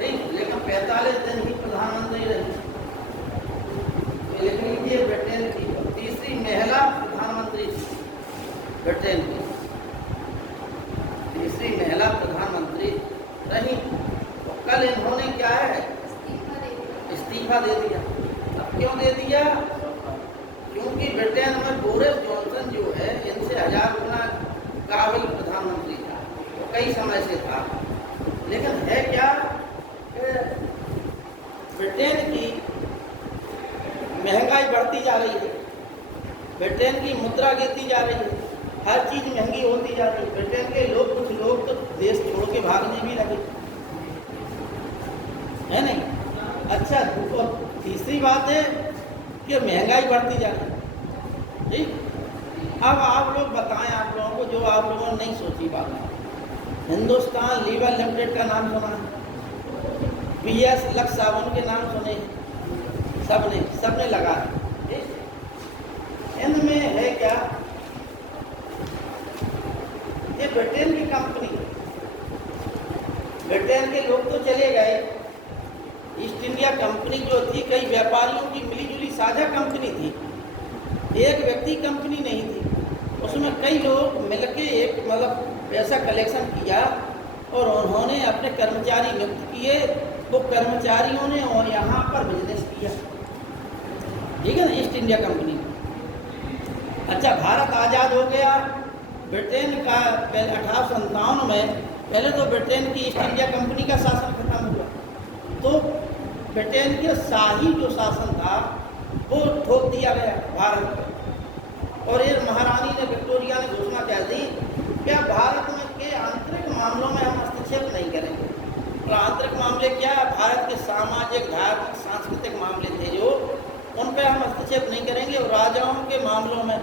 लेकिन 45 दिन ही प्रधानमंत्री रही। लिख लीजिए, ब्रिटेन की तीसरी महिला प्रधानमंत्री थी। ब्रिटेन की तीसरी महिला प्रधानमंत्री रही। तो कल इन्होंने क्या है, इस्तीफा दे दिया। अब क्यों दे दिया? क्योंकि ब्रिटेन में बोरिस जॉनसन जो है, इनसे 1000 गुना काबिल प्रधानमंत्री था, तो कई समय से था। लेकिन है क्या, ब्रिटेन की महंगाई बढ़ती जा रही है, ब्रिटेन की मुद्रा गिरती जा रही है, हर चीज महंगी होती जा रही है। ब्रिटेन के लोग, कुछ लोग तो देश छोड़ के भागने भी लगे, है नहीं? अच्छा, और तीसरी बात है कि महंगाई बढ़ती जा रही है। ठीक, अब आप लोग बताएं, आप लोगों को जो आप लोगों ने नहीं सोची बात, हिंदुस्तान लीवर लिमिटेड का नाम सुना है? PS लक्स साबुन के नाम सुने? सबने लगा है। इनमें है क्या, ये ब्रिटेन की कंपनी, ब्रिटेन के लोग तो चले गए। ईस्ट इंडिया कंपनी जो थी, कई व्यापारियों की मिलीजुली साझा कंपनी थी, एक व्यक्ति कंपनी नहीं थी। उसमें कई लोग मिलके एक मतलब पैसा कलेक्शन किया और उन्होंने अपने कर्मचारी नियुक्त किए। वो कर्मचारियों ने और यहाँ पर बिजनेस किया। ठीक है ना, ईस्ट इंडिया कंपनी। अच्छा, भारत आज़ाद हो गया, ब्रिटेन का पहले 1857 में, पहले तो ब्रिटेन की ईस्ट इंडिया कंपनी का शासन खत्म हुआ, तो ब्रिटेन के शाही जो शासन था वो ठोक दिया गया भारत पर। और ये महारानी ने, विक्टोरिया ने घोषणा कर दी क्या भारत में के आंतरिक मामलों में हम हस्तक्षेप नहीं करेंगे। और आंतरिक मामले क्या, भारत के सामाजिक, धार्मिक, सांस्कृतिक मामले थे जो, उन पर हम हस्तक्षेप नहीं करेंगे। और राजाओं के मामलों में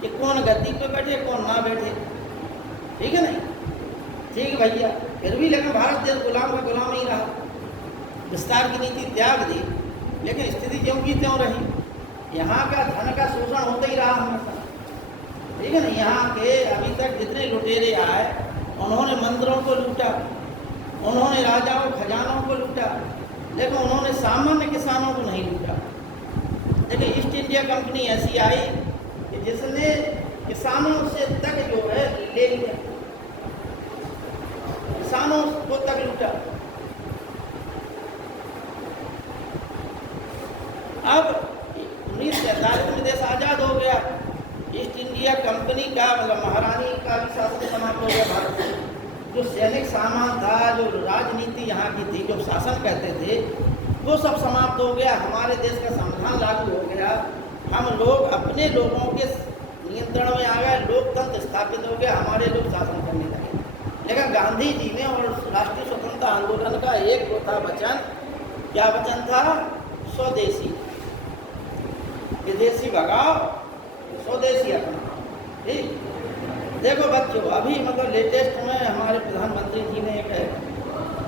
कि कौन गद्दी पे बैठे कौन ना बैठे, ठीक है नहीं? ठीक भैया, फिर भी लेकिन भारत देश गुलाम का गुलाम ही रहा, विस्तार की नीति त्याग दी, लेकिन स्थिति ज्यों की त्यों रही। यहाँ का धन का शोषण होता ही रहा हमेशा। ठीक है ना, यहाँ के अभी तक जितने लुटेरे आए, उन्होंने मंदिरों को लूटा, उन्होंने राजाओं खजानों को लूटा, लेकिन उन्होंने सामान्य किसानों को नहीं लूटा। लेकिन ईस्ट इंडिया कंपनी ऐसी आई कि जिसने किसानों से तक जो है ले लिया, किसानों को तक लूटा। अब 1947 में देश आज़ाद हो गया, ईस्ट इंडिया कंपनी का मतलब महारानी का भी शासन समाप्त हो गया भारत में। जो सैनिक सामान था, जो राजनीति यहाँ की थी, जो शासन कहते थे, वो सब समाप्त हो गया। हमारे देश का संविधान लागू हो गया, हम लोग अपने लोगों के नियंत्रण में आ गए, लोकतंत्र स्थापित हो गया, हमारे लोग शासन करने लगे। लेकिन गांधी जी ने और राष्ट्रीय स्वतंत्रता आंदोलन का एक वो था वचन, क्या वचन था? स्वदेशी, विदेशी भगाओ, स्वदेशी अपनाओ। ठीक, देखो बच्चों, अभी मतलब लेटेस्ट में हमारे प्रधानमंत्री जी ने एक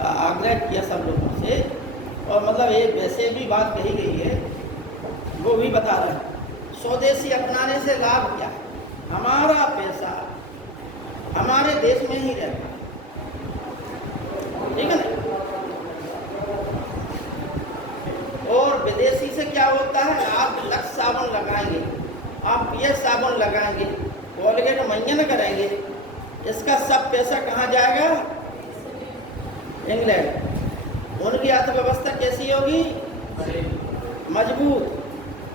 आग्रह किया सब लोगों से, और मतलब ये वैसे भी बात कही गई है, वो भी बता रहे हैं। स्वदेशी अपनाने से लाभ क्या है? हमारा पैसा हमारे देश में ही रहता है, ठीक है ना? और विदेशी से क्या होता है? आप लक्स साबुन लगाएंगे, आप PS साबुन लगाएंगे, कोलगेट मंजन करेंगे, इसका सब पैसा कहाँ जाएगा? इंग्लैंड। उनकी अर्थव्यवस्था कैसी होगी? मजबूत,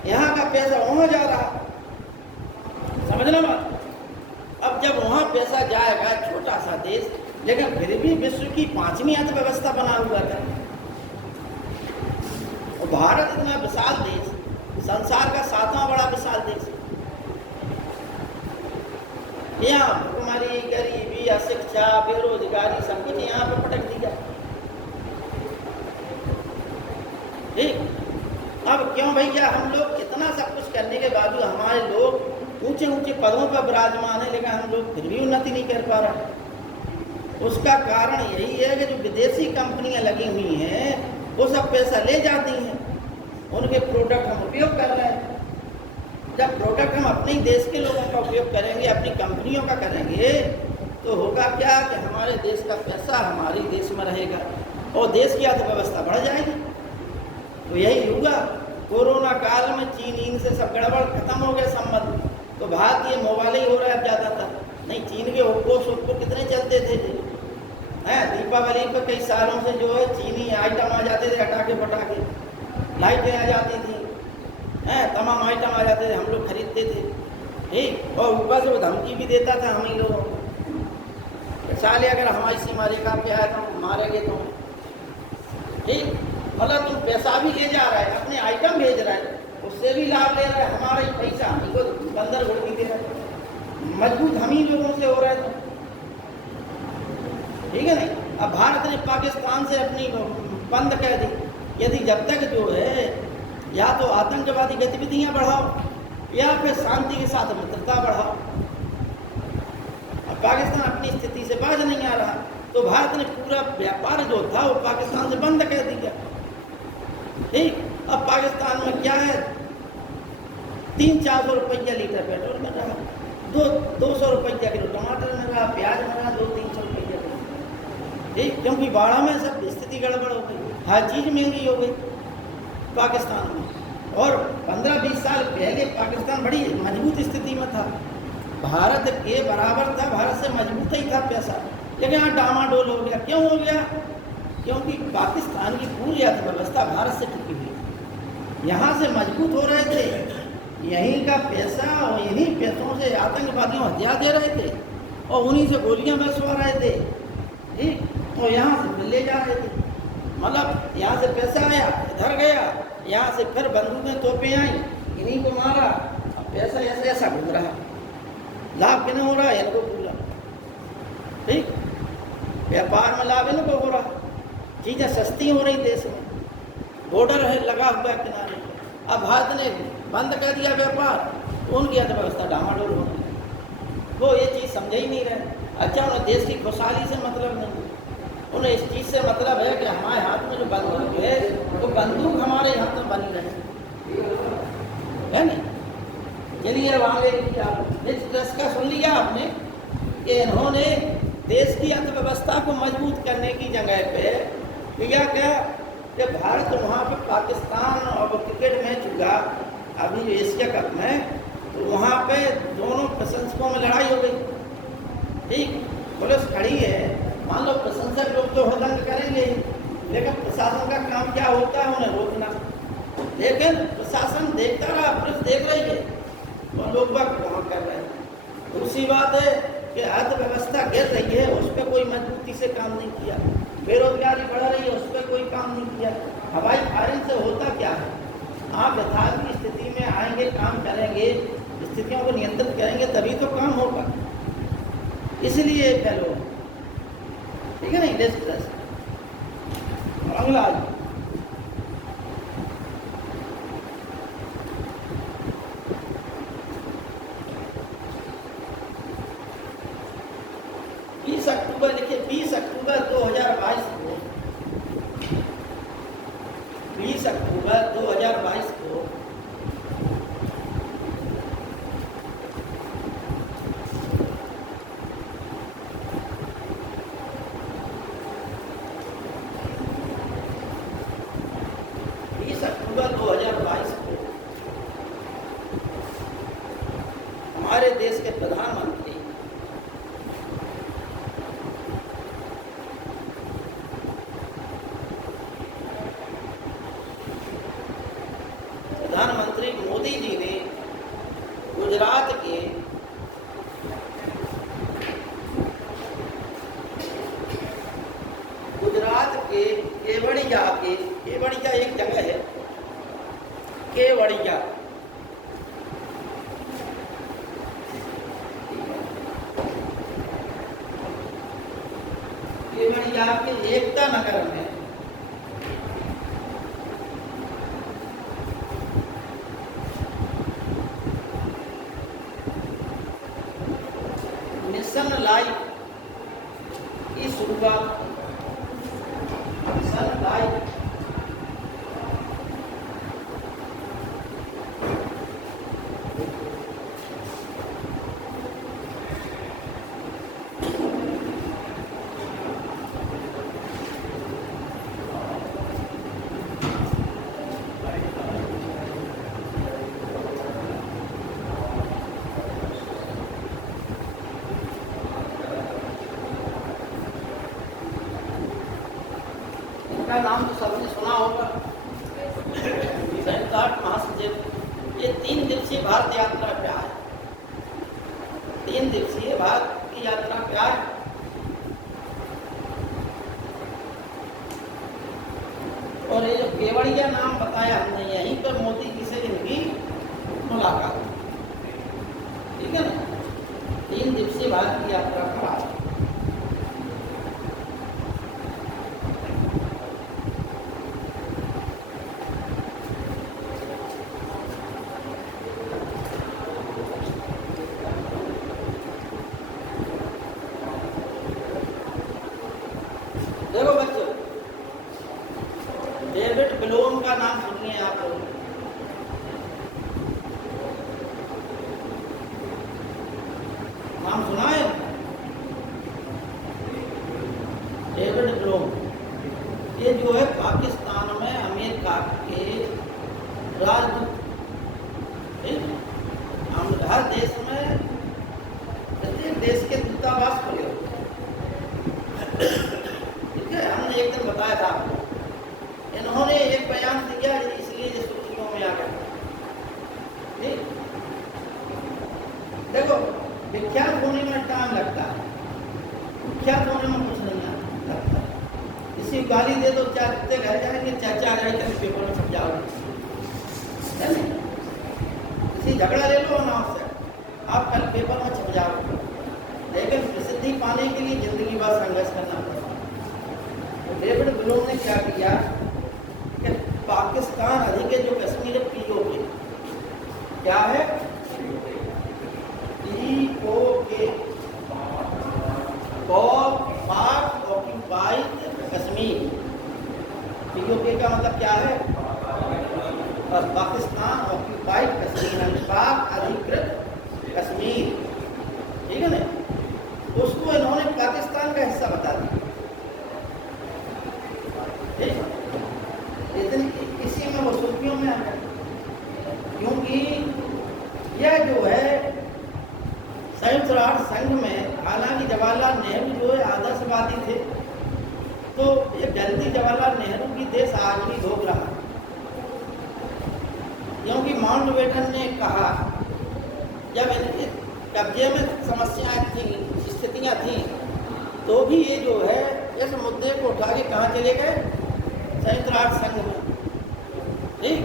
यहाँ का पैसा वहाँ जा रहा, समझना बात। अब जब वहाँ पैसा जाएगा, छोटा सा देश लेकिन फिर भी विश्व की 5वीं अर्थव्यवस्था बना हुआ था। और भारत इतना विशाल देश, संसार का 7वां बड़ा विशाल देश, यहाँ भुखमरी, गरीबी, अशिक्षा, बेरोजगारी सब कुछ यहाँ पे पटक दिया। ठीक, अब क्यों भैया हम लोग इतना सब कुछ करने के बावजूद हमारे लोग ऊंचे ऊंचे पदों पर विराजमान है, लेकिन हम लोग फिर भी उन्नति नहीं कर पा रहे। उसका कारण यही है कि जो विदेशी कंपनियां लगी हुई हैं वो सब पैसा ले जाती हैं, उनके प्रोडक्ट हम उपयोग कर रहे हैं। जब प्रोडक्ट हम अपने देश के लोगों का उपयोग करेंगे, अपनी कंपनियों का करेंगे, तो होगा क्या कि हमारे देश का पैसा हमारे देश में रहेगा और देश की अर्थव्यवस्था बढ़ जाएगी। तो यही हुआ, कोरोना काल में चीन से सब गड़बड़ खत्म हो गया संबंध, तो भारतीय मोबाइल ही हो रहा है अब ज़्यादातर। नहीं, चीन के ओप्पो कितने चलते थे हैं, दीपावली पर कई सालों से जो है चीनी आइटम आ जाते थे, हटाके पटाके, लाइटें आ जाती थी हैं, तमाम आइटम आ जाते थे, हम लोग खरीदते थे। ठीक, और ऊपर से वो धमकी भी देता था हम ही लोगों को, साले अगर हमारी सीमा रेखा पे आए तो मारेंगे तो। ठीक, मतलब तुम पैसा भी ले जा रहा है, अपने आइटम भेज रहा है, उससे भी लाभ ले रहा है, हमारा ही पैसा हम को बंदर घुड़ भी दे रहा है, मजबूत हम ही लोगों से हो रहा है। ठीक है नहीं, अब भारत ने पाकिस्तान से अपनी बंद कर दी। यदि जब तक जो है या तो आतंकवादी गतिविधियां बढ़ाओ या फिर शांति के साथ मित्रता बढ़ाओ, अब पाकिस्तान अपनी स्थिति से बाज नहीं आ रहा, तो भारत ने पूरा व्यापार जो था वो पाकिस्तान से बंद कर दिया। ठीक, अब पाकिस्तान में क्या है, 300-400 रुपया लीटर पेट्रोल मिल रहा, 200 रुपया किलो टमाटर मिल रहा, प्याज मिल रहा 200-300 रुपया किलो। ठीक, क्योंकि बाढ़ में सब स्थिति गड़बड़ हो गई, हर चीज़ महंगी हो गई पाकिस्तान में। और 15-20 साल पहले पाकिस्तान बड़ी मजबूत स्थिति में था, भारत के बराबर था, भारत से मजबूत ही था पैसा, लेकिन यहाँ डामाडोल हो गया। क्यों हो गया? क्योंकि पाकिस्तान की पूरी अर्थव्यवस्था भारत से टिकी हुई, यहाँ से मजबूत हो रहे थे, यहीं का पैसा और इन्हीं पैसों से आतंकवादियों हथियार दे रहे थे और उन्हीं से गोलियां बरसवा रहे थे। ठीक, और यहाँ से फिर ले जा रहे थे, मतलब यहाँ से पैसा आया, इधर गया, यहाँ से फिर बंदूकें तोपें आई, इन्हीं को मारा, अब पैसा ऐसा ऐसा घूम रहा, लाभ किन्हें हो रहा है? इनको पूरा। ठीक, व्यापार में लाभ इनको हो रहा, चीज़ें सस्ती हो रही देश में, बॉर्डर है लगा हुआ है किनारे। अब भारत ने बंद कर दिया व्यापार, उनकी अर्थव्यवस्था डामाडोल हो रही, वो ये चीज़ समझ ही नहीं रहे। अच्छा, उन्हें देश की खुशहाली से मतलब नहीं, उन्हें इस चीज़ से मतलब है कि हमारे हाथ में जो बंदूक है तो बंदूक हमारे हाथ में बनी रहे, है नहीं। चलिए अब आगे नेक्स्ट का सुन लिया आपने कि इन्होंने देश की अर्थव्यवस्था को मजबूत करने की जगह पे किया क्या कि भारत वहाँ पे पाकिस्तान और क्रिकेट मैच हुआ अभी एशिया कप में, तो वहाँ पे दोनों प्रशंसकों में लड़ाई हो गई। ठीक, पुलिस खड़ी है, मान लो प्रशंसक लोग तो हदंग करेंगे, लेकिन प्रशासन का काम क्या होता है? उन्हें रोकना। लेकिन प्रशासन देखता रहा, पुलिस देख रही है और लोग बाग वहाँ कर रहे हैं। दूसरी बात है कि अर्थव्यवस्था गिर रही है, उस पर कोई मजबूती से काम नहीं किया, बेरोजगारी बढ़ रही है, उस पर कोई काम नहीं किया। हवाई फायरिंग से होता क्या है? आप यथार्थ की स्थिति में आएंगे, काम करेंगे, स्थितियों को नियंत्रित करेंगे, तभी तो काम होगा। इसलिए फैलो, ठीक है नहीं। डिस्कस अगला अक्टूबर लिखिए, 20 अक्टूबर 2022 को, 20 अक्टूबर 2022 को हमारे देश के प्रधानमंत्री प्रधानमंत्री मोदी जी ने गुजरात के केवड़िया एक जगह है, केवड़िया, केवड़िया के एकता नगर में सनलाइट की शुरुआत, सनलाइट का नाम तो सबने सुना होगा, संयुक्त महासचिव। ये 3 दिवसीय भारत यात्रा पे आए, 3 दिवसीय भारत की यात्रा पे आए। और ये जो केवड़िया नाम बताया हमने, यहीं पर मोदी जी से इनकी मुलाकात, ठीक है ना। 3 दिवसीय भारत की यात्रा पर आए। देखो बच्चों, डेविड ब्लोम का नाम सुनिए आप लोग। नाम सुना है? डेविड ब्लोम, ये जो है पाकिस्तान में अमेरिका के राजदूत, हम हर देश में, प्रत्येक देश के दूतावास खुले होते हैं। हमने एक दिन बताया था आपको, इन्होंने एक बयान दिया इसलिए ये सुर्खियों में आ गया। देखो, विख्यात होने में टाइम लगता है, विख्यात होने में कुछ नहीं लगता। किसी गाली दे दो, 4 हफ्ते घर जाएंगे, 4 आइटम पेपर में छप जाओगे, है नहीं? किसी झगड़ा ले लो ना उससे, आप कल पेपर में छप जाओगे। लेकिन प्रसिद्धि पाने के लिए जिंदगी भर संघर्ष करना पड़ता है। डेविड ब्लोम ने क्या किया कि पाकिस्तान अधिकृत जो कश्मीर पीओके, क्या है? पीओके, पाक ऑक्यूपाइड कश्मीर। पीओके का मतलब क्या है? और पाकिस्तान ऑक्यूपाइड कश्मीर, पाक अधिकृत कश्मीर, ठीक है ना। उसको इन्होंने पाकिस्तान का हिस्सा बता दिया। इसी में वो सुर्खियों में आ गया, क्योंकि यह जो है संयुक्त राष्ट्र संघ में, हालांकि जवाहरलाल नेहरू जो है आदर्शवादी थे, तो ये गलती जवाहरलाल नेहरू की देश आज भी भोग रहा, क्योंकि माउंटबेटन ने कहा, जब इनके कब्जे में समस्याएं थी, स्थितियां थी, तो भी ये जो है इस मुद्दे को उठा के कहाँ चले गए? संयुक्त राष्ट्र संघ में, ठीक।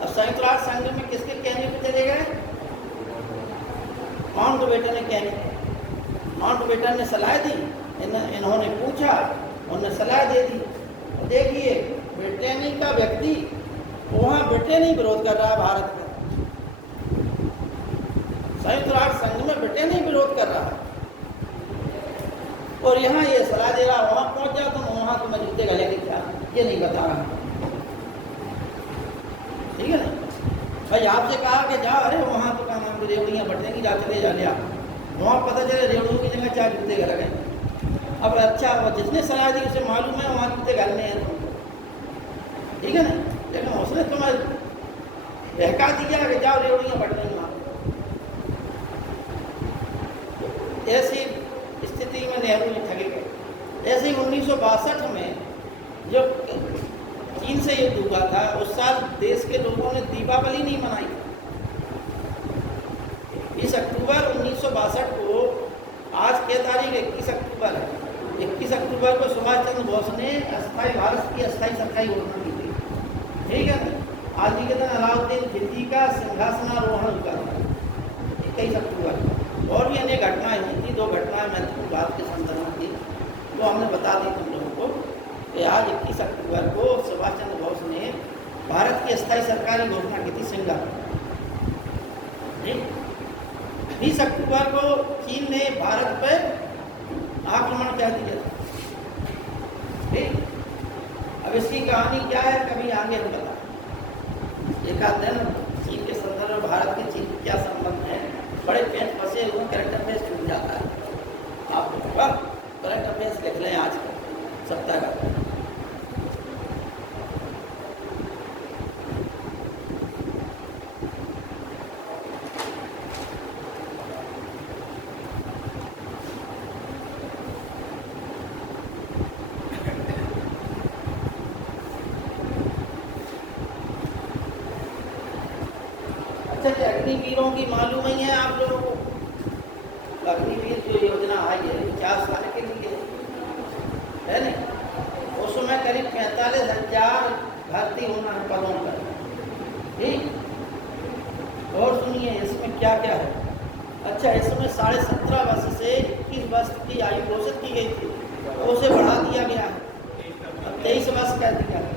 और संयुक्त राष्ट्र संघ में किसके कहने पे चले गए? माउंटबेटन ने कहने, माउंटबेटन ने सलाह दी, इन्होंने पूछा, उन्होंने सलाह दे दी। देखिए, ब्रिटेनी का व्यक्ति वहाँ ब्रिटेन ही विरोध कर रहा है भारत का, संयुक्त राष्ट्र संघ में ब्रिटेन ही विरोध कर रहा है, और यहाँ ये सलाह दे रहा, वहाँ पहुँच जाओ तुम, वहाँ तुम्हें जूते गलेंगे क्या, ये नहीं बता रहा, ठीक है ना। भाई आपसे कहा कि जाओ, अरे वहाँ तो काम आपको रेवड़ियाँ बटेंगी, जा चले जा लिया, वहाँ पता चले रेवड़ियों की जगह 4 जूते गल गए। अब अच्छा, वो जिसने सलाह दी उसे मालूम है वहाँ जूते गलने हैं तुमको, ठीक है ना। लेकिन उसने तुम्हें बहका दिया कि जाओ रेवड़ियाँ बट रही वहाँ। ऐसी स्थिति में नेहरू जी ठगे गए। ऐसे ही 1962 में जो चीन से युद्ध हुआ था, उस साल देश के लोगों ने दीपावली नहीं मनाई। 21 अक्टूबर 1962 को, आज क्या तारीख है? 21 अक्टूबर है। 21 अक्टूबर को सुभाष चंद्र बोस ने अस्थाई भारत की अस्थाई सरकारी घोषणा की थी, ठीक है ना। आज ही के दिन अलाउद्दीन खिलजी का सिंहासनारोहण हुआ था 21 अक्टूबर को। और भी अनेक घटनाएं हुई थी। 2 घटनाएं महत्वपूर्ण भारत के संदर्भ में थी, वो हमने बता दी तुम लोगों को कि आज 21 अक्टूबर को सुभाष चंद्र बोस ने भारत की अस्थाई सरकारी घोषणा की थी सिंगापुर। 20 अक्टूबर को चीन ने भारत पर आक्रमण कर दिया था, ठीक। अब इसकी कहानी क्या है, कभी आगे हम बता एक आध दिन चीन के संदर्भ में भारत के चीन क्या संबंध है, बड़े पेट फंसे हुए करंट अफेयर्स छूट जाता है। आप करंट अफेयर्स लिख लें आज का सप्ताह का। अच्छा, अग्निवीरों की मालूम ही है आप लोगों को। अग्निवीर जो योजना आई है 50 साल के लिए है नहीं, उसमें करीब 45,000 भर्ती होना है पदों पर, ठीक। और सुनिए इसमें क्या क्या है। अच्छा, इसमें 17.5 वर्ष से 21 वर्ष की आयु घोषित की गई थी, तो उसे बढ़ा दिया गया है, अब 23 वर्ष कर दिया है,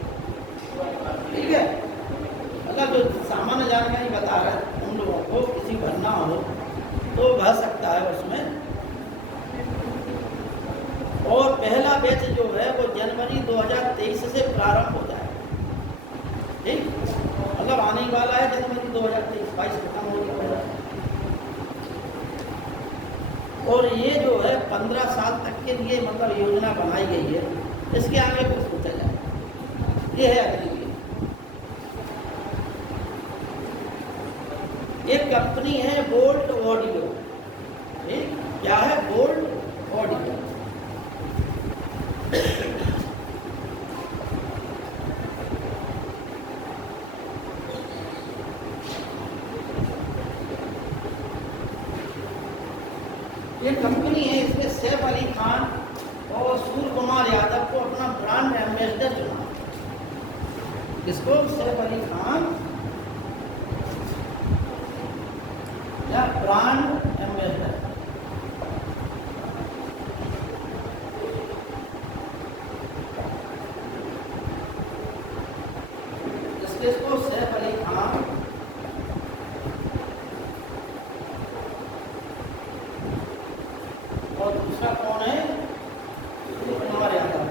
ठीक है। मतलब जो सामान्य जानकारी बता रहे हैं उन लोगों को, किसी भरना हो तो भर सकता है उसमें। और पहला बैच जो है वो जनवरी 2023 से प्रारंभ हो जाए, ठीक। मतलब आने वाला है जनवरी 2023, 22 खत्म हो गया। और ये जो है 15 साल तक के लिए मतलब योजना बनाई गई है। इसके आगे कुछ सोचा जाए, ये है अगली। एक कंपनी है बोल्ट ऑडियो, ठीक। क्या है? Bolt audio. ये कंपनी है, इसने सैफ अली खान और सूर्य कुमार यादव को अपना ब्रांड एम्बेसडर चुना। इसको सैफ अली खान या ब्रांड एम्बेसडर, इसको सैफ अली खान और दूसरा कौन है? सूर्य कुमार यादव।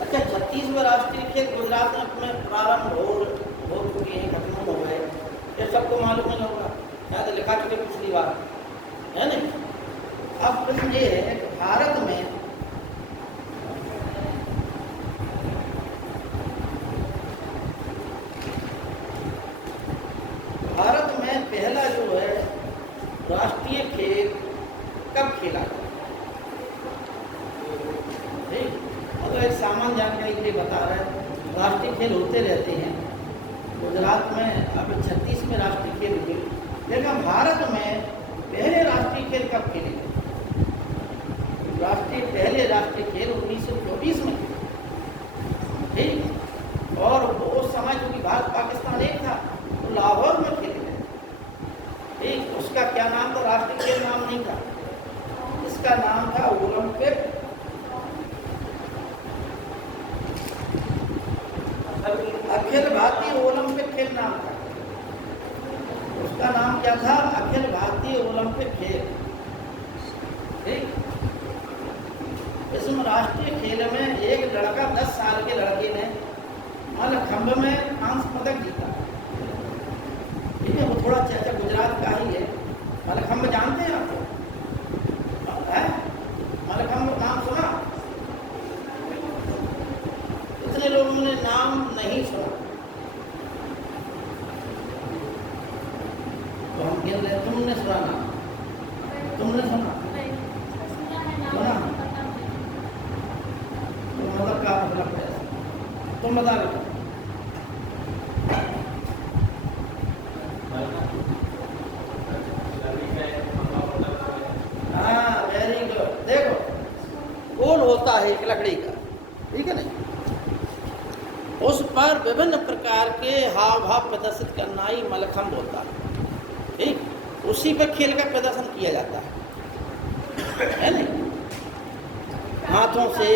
अच्छा, 36वें राष्ट्रीय खेल गुजरात में प्रारंभ हो चुके हैं, खत्म हो गए, ये सबको मालूम नहीं होगा, शायद लिखा चुके पिछली बार, है नहीं। अब प्रश्न ये है कि भारत में पहला जो है राष्ट्रीय खेल कब खेला था? ठीक, मतलब एक सामान्य जानकारी के लिए बता रहे हैं। राष्ट्रीय खेल होते रहते हैं गुजरात में, अब 36 में राष्ट्रीय खेल हुए, लेकिन भारत में पहले राष्ट्रीय खेल कब खेले गए? पहले राष्ट्रीय खेल 1924 में थे, ठीक। और उस समय चूंकि भारत पाकिस्तान एक था तो लाहौर में खेले गए, ठीक। उसका क्या नाम था? राष्ट्रीय खेल नाम नहीं था, इसका नाम था ओलंपिक अखिल भारतीय ओलंपिक खेल नाम था। उसका नाम क्या था? अखिल भारतीय ओलंपिक खेल, ठीक। इसमें राष्ट्रीय खेल में एक लड़का 10 साल के लड़के ने मल्लखंभ में कांस्य पदक जीता, ठीक है। वो थोड़ा अच्छा गुजरात का ही है। मल्लखंभ जानते हैं आप? नहीं सुना। तो हम गिन रहे, तुमने सुना ना? तुमने सुना? सुना? तो मतलब क्या मतलब है? तुम बता रहे हो? हाँ, वेरी गुड। देखो, गोल होता है एक लकड़ी का, ठीक है ना, उस पर विभिन्न प्रकार के हाव भाव प्रदर्शित करना ही मलखंभ होता है, ठीक। उसी पर खेल का प्रदर्शन किया जाता है नहीं? हाथों से,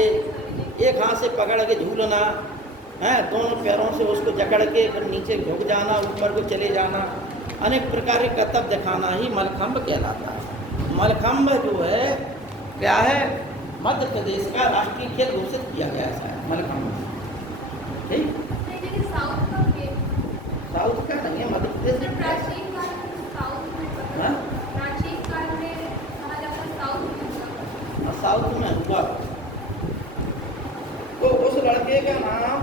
एक हाथ से पकड़ के झूलना है, दोनों पैरों से उसको जकड़ के फिर नीचे झुक जाना, ऊपर को चले जाना, अनेक प्रकार के करतब दिखाना ही मलखंभ कहलाता है। मलखंभ जो है क्या है, मध्य प्रदेश का राष्ट्रीय खेल घोषित किया गया है मलखंभ, ठीक। साउथ का नहीं है, मध्य प्रदेश में। प्राचीन काल में कहा जाता साउथ साउथ में हुआ। तो उस लड़के का नाम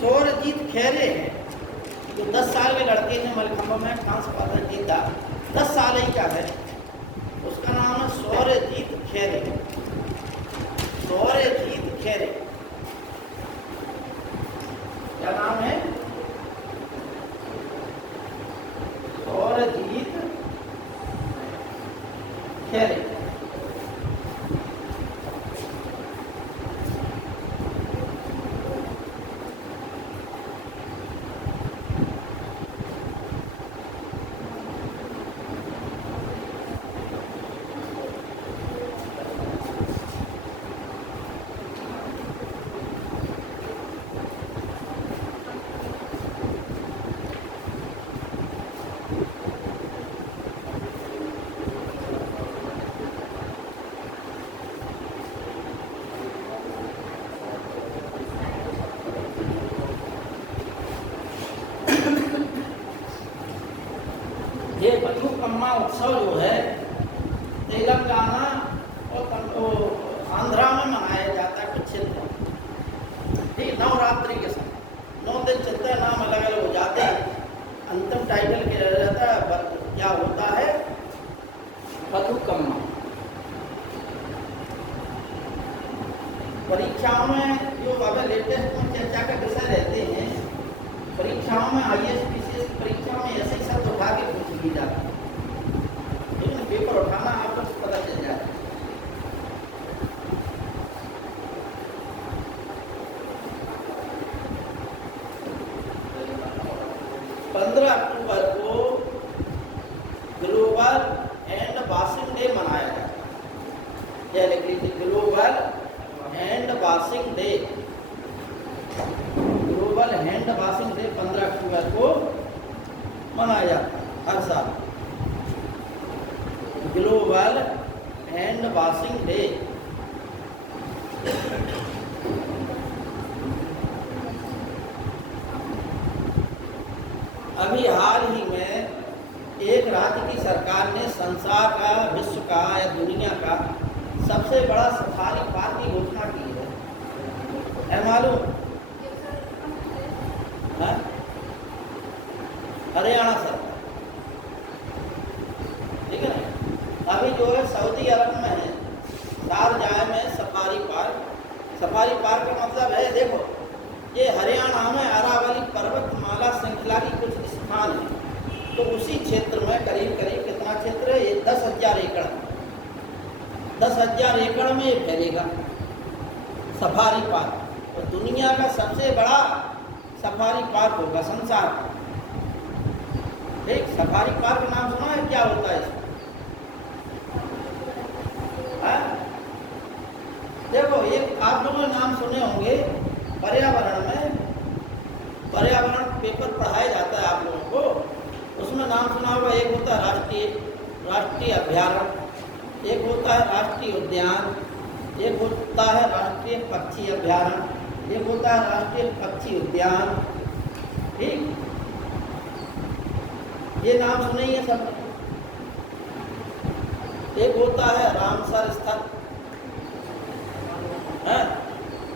सौरजीत खैरे है। जो 10 साल के लड़के ने मलखंभ में कांस्य पदक जीता, 10 साल ही का है, उसका नाम है सौरजीत खैरे। सौरजीत खैरे, क्या नाम है? सौरजीत खैरे। ये बथुकम्मा उत्सव जो है तेलंगाना और आंध्रा में मनाया जाता है कुछ क्षेत्र, ठीक। नवरात्रि के समय 9 दिन चलता है, नाम अलग अलग हो जाते हैं, अंतिम टाइटल किया जाता है, क्या होता है? बथुकम्मा। परीक्षाओं में जो अगर लेटेस्ट में चर्चा का विषय रहते हैं, परीक्षाओं में IAS PCS परीक्षाओं में ऐसे ही शब्द उठा के पूछ ली जाता है, लेकिन पेपर उठाना आपको पता चल जाता है। 15 अक्टूबर को ग्लोबल हैंड वॉशिंग डे मनाया जाता है। यह लिख लीजिए, global hand washing day. Global hand washing day 15 अक्टूबर को मनाया जाता है हर साल। Global hand washing day. अभी हाल ही में एक राज्य की सरकार ने संसार का, विश्व का या दुनिया का सबसे बड़ा सफारी पार्क की घोषणा की है मालूम? हरियाणा सरकार, ठीक है ना। अभी जो है सऊदी अरब में है, शारजाह में सफारी पार्क। सफारी पार्क का मतलब है, देखो ये हरियाणा में अरावली पर्वतमाला श्रृंखला की कुछ स्थान है, तो उसी क्षेत्र में करीब करीब कितना क्षेत्र है, ये 10,000 एकड़। 10,000 एकड़ में ये फैलेगा सफारी पार्क, और दुनिया का सबसे बड़ा सफारी पार्क होगा संसार का। एक सफारी पार्क नाम सुना है? क्या होता है इसमें? देखो, एक आप लोगों ने नाम सुने होंगे, पर्यावरण में पर्यावरण पेपर पढ़ाया जाता है आप लोगों को, उसमें नाम सुना होगा। एक होता है राष्ट्रीय अभ्यारण्य, एक होता है राष्ट्रीय उद्यान, एक होता है राष्ट्रीय पक्षी अभ्यारण्य, एक होता है राष्ट्रीय पक्षी उद्यान, ठीक। ये नाम सुने ही है सब। एक होता है रामसर स्थल,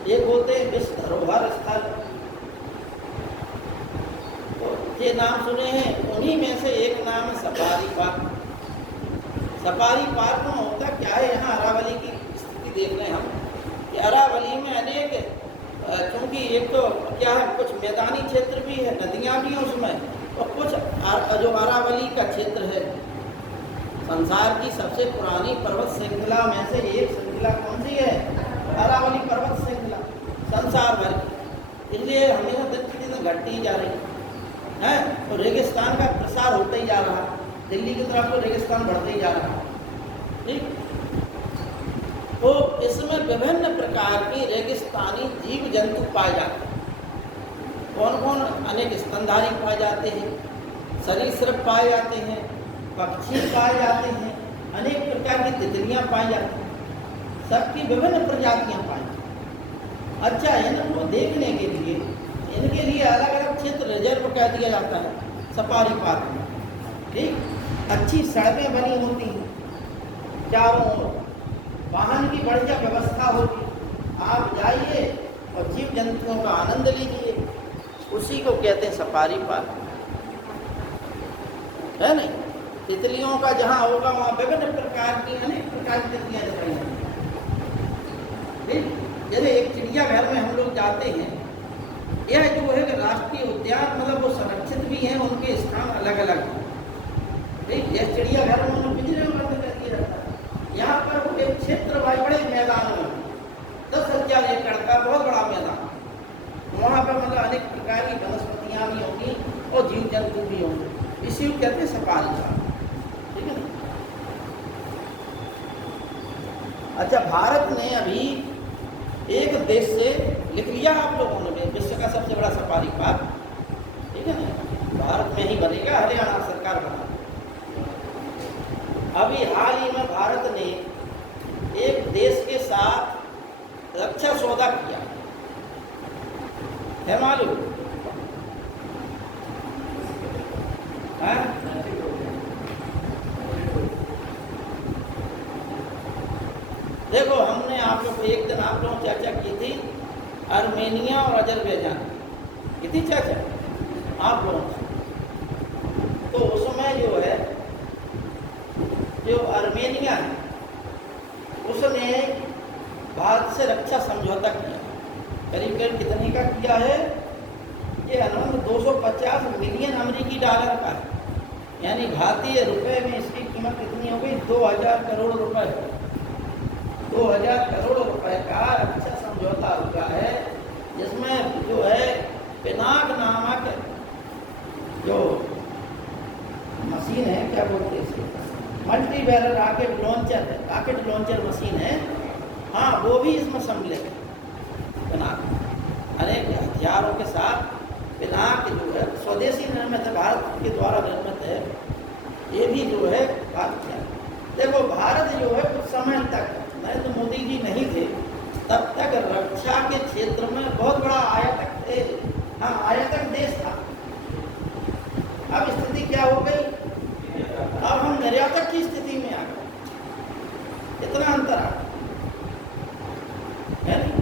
एक होते हैं विश्व धरोहर संस्कार स्थल, तो ये नाम सुने हैं। उन्हीं में से एक नाम है सफारी पार्क। सफारी पार्क में होता क्या है, यहाँ अरावली की स्थिति देख रहे हैं हम कि अरावली में अनेक, क्योंकि एक तो क्या है, कुछ मैदानी क्षेत्र भी है, नदियाँ भी हैं उसमें, और कुछ जो अरावली का क्षेत्र है, संसार की सबसे पुरानी पर्वत श्रृंखला में से एक श्रृंखला कौन सी है? अरावली पर्वत श्रृंखला, संसार भर की। इसलिए हमेशा दिन प्रतिदिन घटती ही जा रही है, तो रेगिस्तान का प्रसार होता ही जा रहा है, दिल्ली की तरफ तो रेगिस्तान बढ़ते ही जा रहा है। ठीक, तो इसमें विभिन्न प्रकार के रेगिस्तानी जीव जंतु पाए जाते हैं। कौन कौन? अनेक स्तनधारी पाए जाते हैं, सरीसृप पाए जाते हैं, पक्षी पाए जाते हैं, अनेक प्रकार की तितलियां पाई जाती हैं, सबकी विभिन्न प्रजातियां पाई जाती हैं। अच्छा, इनको देखने के लिए इनके लिए अलग अलग क्षेत्र रिजर्व कर दिया जाता है सफारी पार्क में। ठीक, अच्छी सड़कें बनी होती हैं, चारों ओर वाहन की बढ़िया व्यवस्था होगी। आप जाइए और जीव जंतुओं का आनंद लीजिए, उसी को कहते हैं सफारी पार्क, है नहीं? तितलियों का जहाँ होगा वहाँ विभिन्न प्रकार की, अनेक प्रकार की तितलियाँ दिखाई देंगी। जैसे एक चिड़ियाघर में हम लोग जाते हैं, यह जो है कि राष्ट्रीय उद्यान, मतलब वो संरक्षित भी हैं, उनके स्थान अलग अलग हैं। ठीक, यह चिड़ियाघर में उन्होंने पिंजरे में बंद कर दिया रहता है। यहाँ पर वो एक क्षेत्र भाई बड़े मैदान में 10,000 एकड़ का बहुत बड़ा मैदान, वहाँ पर मतलब अनेक प्रकार की वनस्पतियाँ भी होंगी और जीव जंतु भी होंगे, इसी को कहते हैं सफारी पार्क। ठीक है ना? अच्छा, भारत ने अभी एक देश से लिख लिया आप लोगों ने, विश्व का सबसे बड़ा सफारी पार्क, ठीक है ना, भारत में ही बनेगा, हरियाणा सरकार बना। अभी हाल ही में भारत ने एक देश के साथ रक्षा सौदा किया है, मालूम है? देखो, हमने आप लोग एक दिन आप लोगों चर्चा की थी आर्मेनिया और अजरबैजान की थी चर्चा आप लोगों से। तो उसमें जो है, जो आर्मेनिया है उसने भारत से रक्षा समझौता किया, करीब करीब कितने का किया है? ये अनुमान 250 मिलियन अमेरिकी डॉलर का है, यानी भारतीय रुपए में इसकी कीमत कितनी हो गई? 2000 करोड़ रुपए। 2000 करोड़ रुपए का रक्षा समझौता हुआ है, जिसमें जो है पिनाक नामक जो मशीन है, क्या बोलते हैं इसको, multi barrel rocket launcher machine है, हाँ, वो भी इसमें सम्मिलित है। पिनाक अनेक हथियारों के साथ, पिनाक जो है स्वदेशी निर्मित है, भारत के द्वारा निर्मित है, ये भी जो है बात किया। देखो, भारत जो है कुछ समय तक, नरेंद्र मोदी जी नहीं थे तब तक रक्षा के क्षेत्र में बहुत बड़ा आयातक थे, हाँ, आयातक देश था। अब स्थिति क्या हो गई? अब हम निर्यातक की स्थिति में आ गए, इतना अंतर आ गया है नहीं?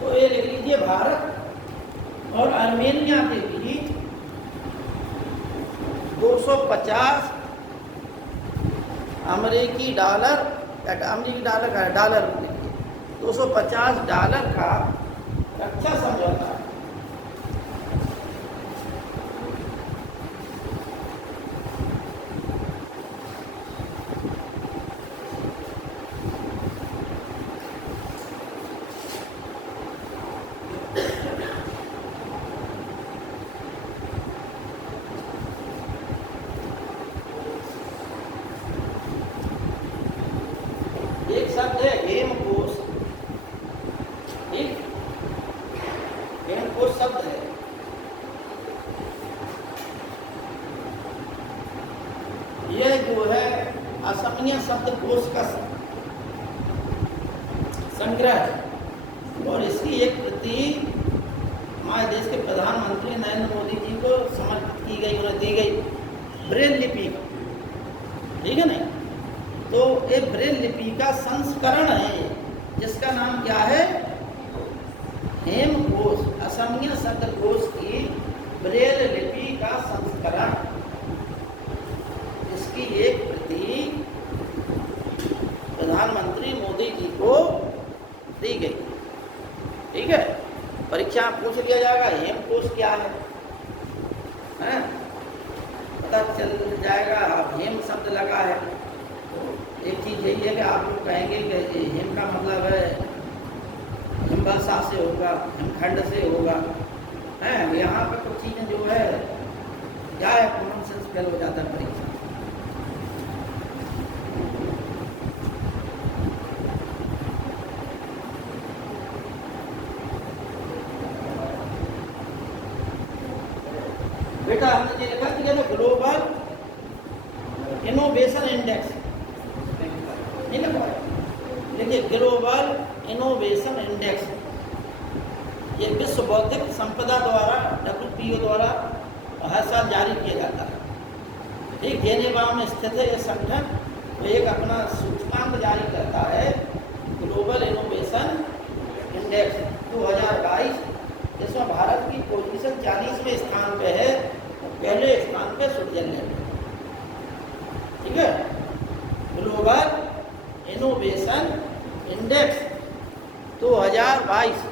तो ये लिख लीजिए, भारत और आर्मेनिया के बीच 250 अमेरिकी डॉलर का डॉलर 250 डॉलर का रक्षा समझौता है। एक शब्द है हेमकोश, ठीक, हेमकोश शब्द है। यह जो है असमिया शब्दकोश का संग्रह है और इसकी एक प्रति हमारे देश के प्रधानमंत्री नरेंद्र मोदी जी को समर्पित की गई, उन्हें दी गई ब्रेल लिपि, ठीक है नहीं? तो ये ब्रेल लिपि का संस्करण है, जिसका नाम क्या है? हेमकोश असमिया शब्दकोश की ब्रेल लिपि का संस्करण, इसकी एक प्रति प्रधानमंत्री मोदी जी को दी गई। ठीक है, परीक्षा में पूछ लिया जाएगा हेमकोश क्या है, पता चल जाएगा। अब हेम शब्द लगा है, एक चीज़ यही है कि आप लोग कहेंगे कि हेम का मतलब है हिमवर्षा से होगा, हिमखंड से होगा, है। यहाँ पर कुछ चीज़ें जो है क्या है, कॉमन सेंस फेल हो जाता है परीक्षा। बेटा हमने ये लिखा था ग्लोबल इनोवेशन इंडेक्स, नहीं लिखा है, देखिए ग्लोबल इनोवेशन इंडेक्स, ये विश्व बौद्धिक संपदा द्वारा WTO द्वारा हर साल जारी किया जाता है। ठीक, जेनेवा में स्थित है ये संगठन, तो एक अपना सूचकांक जारी करता है ग्लोबल इनोवेशन इंडेक्स 2022, जिसमें भारत की पोजीशन 40वें स्थान पे है, पहले स्थान पे स्विट्जरलैंड। ठीक है, ग्लोबल इनोवेशन इंडेक्स 2022।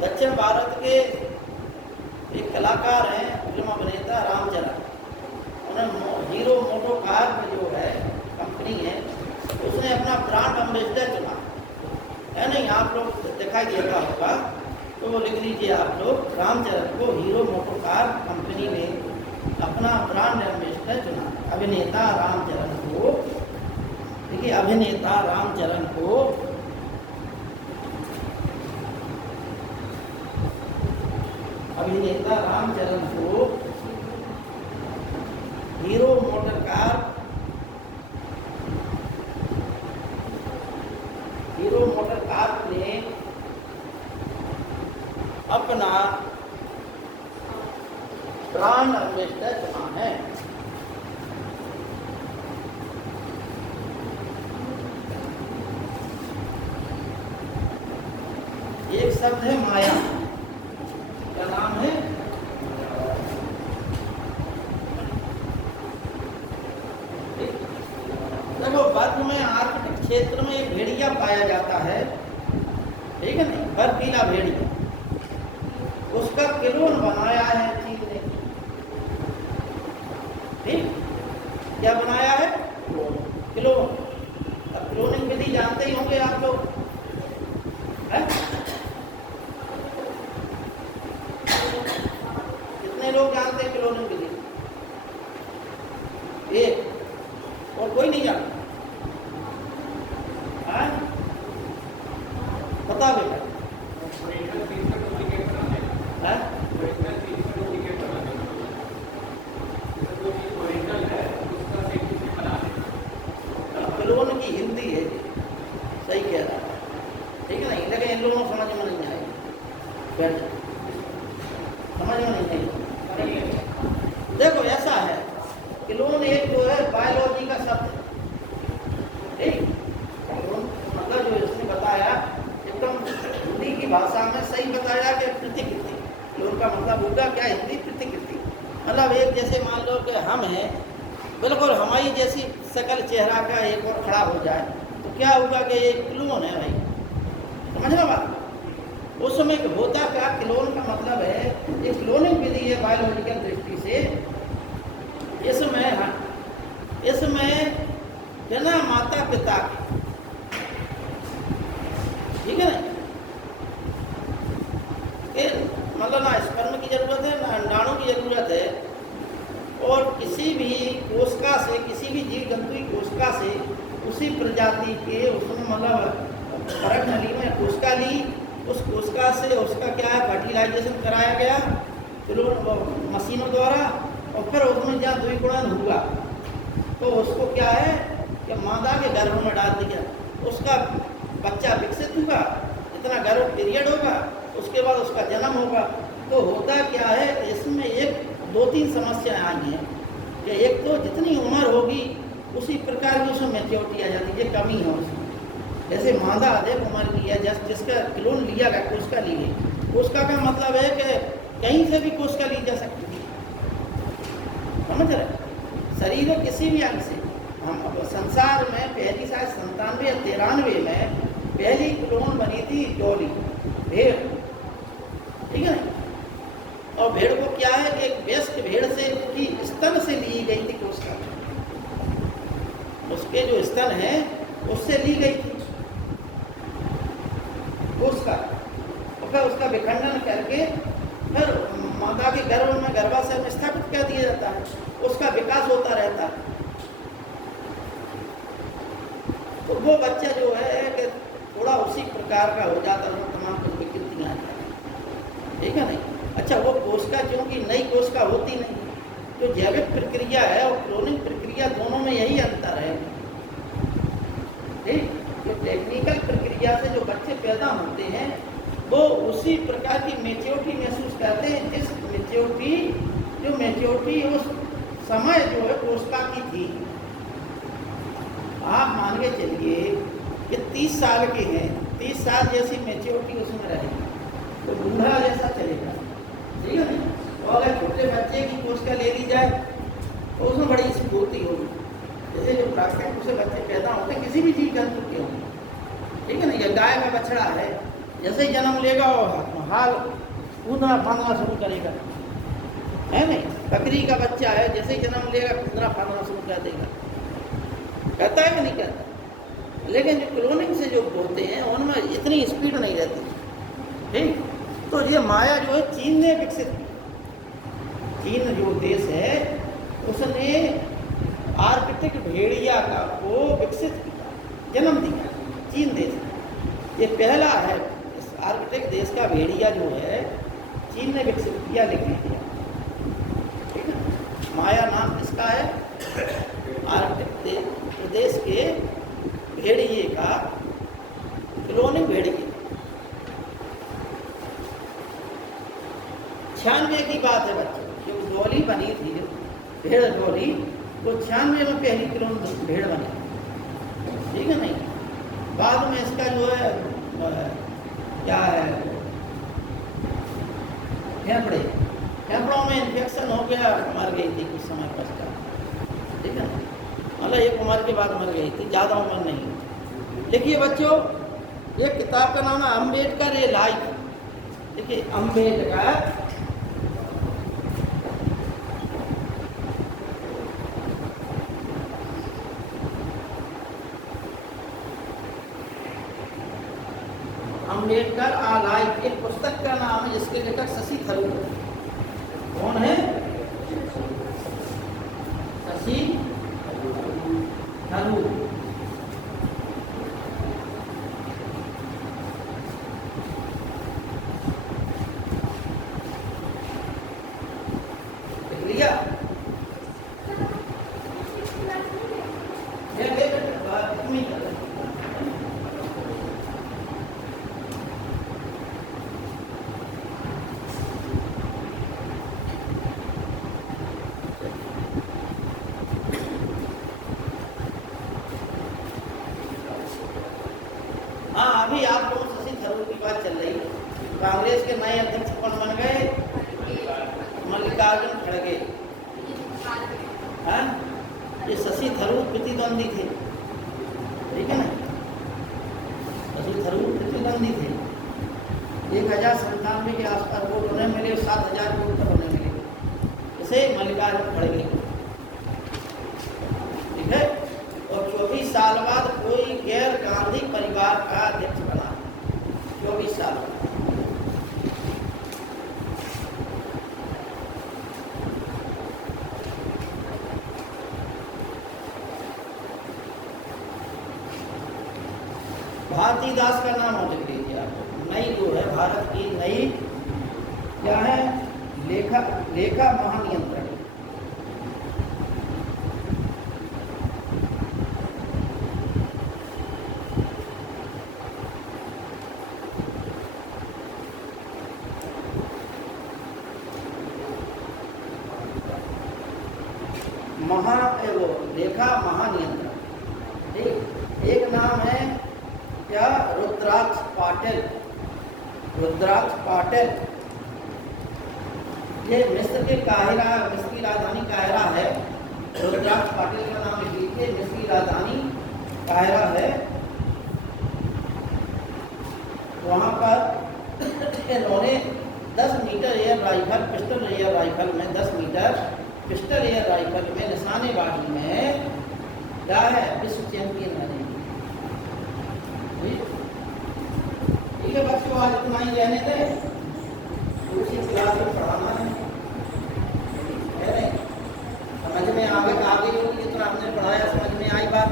दक्षिण भारत के एक कलाकार हैं, फिल्म अभिनेता रामचरण, उन्होंने हीरो मोटोकार में जो है कंपनी है, उसने अपना ब्रांड एम्बेसडर चुना है। नहीं, आप लोग दिखाई देता होगा, तो वो लिख लीजिए आप लोग, रामचरण को हीरो मोटोकार कंपनी ने अपना ब्रांड एम्बेसडर चुना। अभिनेता रामचरण को, देखिए अभिनेता रामचरण को हीरो मोटर कार ने अपना ब्रांड एम्बेसडर चुना है। एक शब्द है माया, क्या नाम है? देखो, वर्ग में आर्कटिक क्षेत्र में एक भेड़िया पाया जाता है, ठीक है नहीं, बर्फीला भेड़िया, उसका क्लोन बनाया है चीन ने। ठीक, क्या बनाया है? क्लोन। अब क्लोनिंग विधि जानते ही होंगे आप लोग, है? कितने लोग जानते हैं क्लोनिंग विधि? एक, और कोई नहीं जानता? बता बेटा। क्लोन की हिंदी है, सही कह रहा है, ठीक है नहीं, लेकिन इन लोगों को समझ में नहीं आएगी, समझ में नहीं आएगी। देखो ऐसा है, क्लोन एक जो है बायोलॉजी का शब्द, ठीक, मतलब जो इसने बताया एकदम हिंदी की भाषा में सही बताया कि प्रतिकृति, क्लोन का मतलब होगा क्या हिंदी? प्रतिकृति। मतलब एक जैसे मान लो कि हम हैं, बिल्कुल हमारी जैसी शकल चेहरा का एक और खड़ा हो जाए, तो क्या होगा कि ये क्लोन है भाई, समझना बात? उस समय होता क्या, क्लोन का मतलब है एक क्लोनिंग विधि है बायोलॉजिकल दृष्टि से। इसमें बिना माता पिता के, ठीक है ना, मतलब ना स्पर्म की जरूरत है ना अंडाणु की जरूरत है, और किसी भी कोशिका से, किसी भी जीव जंतु की कोशिका से उसी प्रजाति के, उसमें मतलब परक नली में कोशिका ली, उस कोशिका से उसका क्या है फर्टिलाइजेशन कराया गया मशीनों द्वारा, और फिर उसमें जहाँ द्विगुणन हुआ तो उसको क्या है कि मादा के गर्भ में डाल दिया, उसका बच्चा विकसित होगा, इतना गर्भ पीरियड होगा, उसके बाद उसका जन्म होगा। तो होता क्या है, इसमें एक 2-3 समस्याएं आई हैं कि एक तो जितनी उम्र होगी उसी प्रकार की उसमें मैच्योरिटी आ जाती है, ये कमी है उसमें। जैसे मादा अधिक उम्र की है, जिसका क्लोन लिया गया कोशिका ली गई, कोशिका का मतलब है कि कहीं से भी कोशिका ली जा सकती है, समझ रहे? शरीर में किसी भी अंग से। हम अब संसार में पहली शायद 97 या 93 में पहली क्लोन बनी थी डॉली भेड़, ठीक है ना? और भेड़ को क्या है कि एक वयस्क भेड़ से की स्तन से ली गई थी कोशिका, उसके जो स्तन है उससे ली गई थी कोशिका, और फिर उसका विखंडन करके फिर माता के गर्भ में गर्भाशय में स्थापित कर दिया जाता है, उसका विकास होता रहता है। तो वो बच्चा जो है कि थोड़ा उसी प्रकार का हो जाता है, तमाम कुछ विकृतियाँ आ जाती, ठीक है नहीं? अच्छा, वो कोशिका क्योंकि नई कोशिका होती नहीं, जो जैविक प्रक्रिया है और क्लोनिंग प्रक्रिया दोनों में यही अंतर है, ठीक? जो टेक्निकल प्रक्रिया से जो बच्चे पैदा होते हैं वो उसी प्रकार की मैच्योरिटी महसूस करते हैं, जिस मैच्योरिटी उस समय जो है कोशिका की थी। आप मान के चलिए कि 30 साल के हैं, 30 साल जैसी मैच्योरिटी उसमें रहेगी, तो बूढ़ा जैसा चलेगा, ठीक है ना? और अगर छोटे बच्चे की कोशिका ले ली जाए तो उसमें बड़ी स्फूर्ति होगी, जैसे जो प्राकृतिक से बच्चे पैदा होते हैं किसी भी जीव जंतु के होंगे, ठीक है ना? या गाय का बछड़ा है, जैसे ही जन्म लेगा और हाल कूदना फांदना शुरू करेगा, है नहीं? बकरी का बच्चा है, जैसे ही जन्म लेगा कूदना फांदना शुरू कर देगा, कहता है कि नहीं कहता? लेकिन जो क्लोनिंग से जो होते हैं उनमें इतनी स्पीड नहीं रहती, ठीक? तो ये माया जो है चीन ने विकसित की। चीन जो देश है उसने आर्कटिक भेड़िया को विकसित किया, जन्म दिया, चीन देश ने। ये पहला है, इस आर्कटिक देश का भेड़िया जो है चीन ने विकसित किया, लिखने दिया, ठीक है? माया नाम इसका है, आर्कटिक प्रदेश के भेड़िए का, क्लोनिंग भेड़िए। 96 की बात है बच्चों, जो डॉली बनी थी, जो भेड़ डॉली, वो 96 में पहली क्लोन भेड़ बनी, ठीक है नहीं? बाद में इसका जो है क्या है, फेफड़ों में इन्फेक्शन हो गया, मर गई थी कुछ समय पश्चात, ठीक है ना? मतलब एक उम्र के बाद मर गई थी, ज़्यादा उम्र नहीं। देखिए बच्चों, एक किताब का नाम है अम्बेडकर ए लाइफ। देखिए अम्बेडकर आ लाइफ, एक पुस्तक का नाम है जिसके लेखक शशि थरूर। कौन है? शशि थरूर। लिया अभी आप लोग शशि थरूर की बात चल रही है। कांग्रेस के नए अध्यक्ष कौन बन गए? मल्लिकार्जुन खड़गे। हाँ, ये शशि थरूर प्रतिद्वंदी थे, ठीक है ना? शशि थरूर प्रतिद्वंदी थे। 1097 के आसपास वोट उन्हें मिले, 7000 वोट पर उन्हें मिले, जैसे मल्लिकार्जुन खड़गे, ठीक है? और 24 साल बाद कोई गैर गांधी परिवार का अध्यक्ष बना, 24 साल बाद। भारती दास का नाम हो लिख लीजिए आप। नई जो है भारत की नई क्या है, लेखा महानियंत्रक। महानियंत्रक। ठीक, एक नाम है क्या, रुद्राक्ष पाटिल। रुद्राक्ष पाटिल ये मिस्र के काहिरा, मिस्र की राजधानी काहिरा है। रुद्राक्ष पाटिल का नाम लिख लीजिए, मिस्र की राजधानी काहिरा है। वहाँ पर इन्होंने 10 meter air rifle, pistol air rifle में 10 मीटर पिस्टल एयर राइफल में निशानेबाजी में क्या है, विश्व चैंपियन बने। ठीक है बच्चों, आज इतना ही रहने दें, दूसरी क्लास में पढ़ाना है नहीं? समझ में आ गई होगी, जितना हमने पढ़ाया समझ में आई बात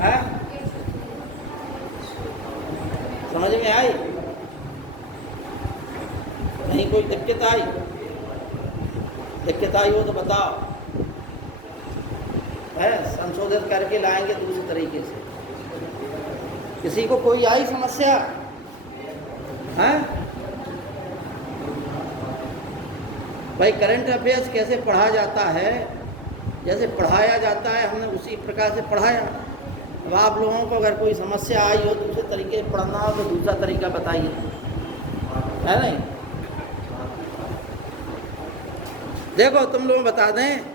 है? समझ में आई? नहीं कोई दिक्कत आई? दिक्कत आई हो तो बताओ, है संशोधित करके लाएंगे दूसरे तरीके से। किसी को कोई आई समस्या है? भाई करंट अफेयर्स कैसे पढ़ा जाता है, जैसे पढ़ाया जाता है हमने उसी प्रकार से पढ़ाया। अब आप लोगों को अगर कोई समस्या आई हो दूसरे तरीके से पढ़ना हो तो दूसरा तरीका बताइए, है नहीं? देखो तुम लोग बता दें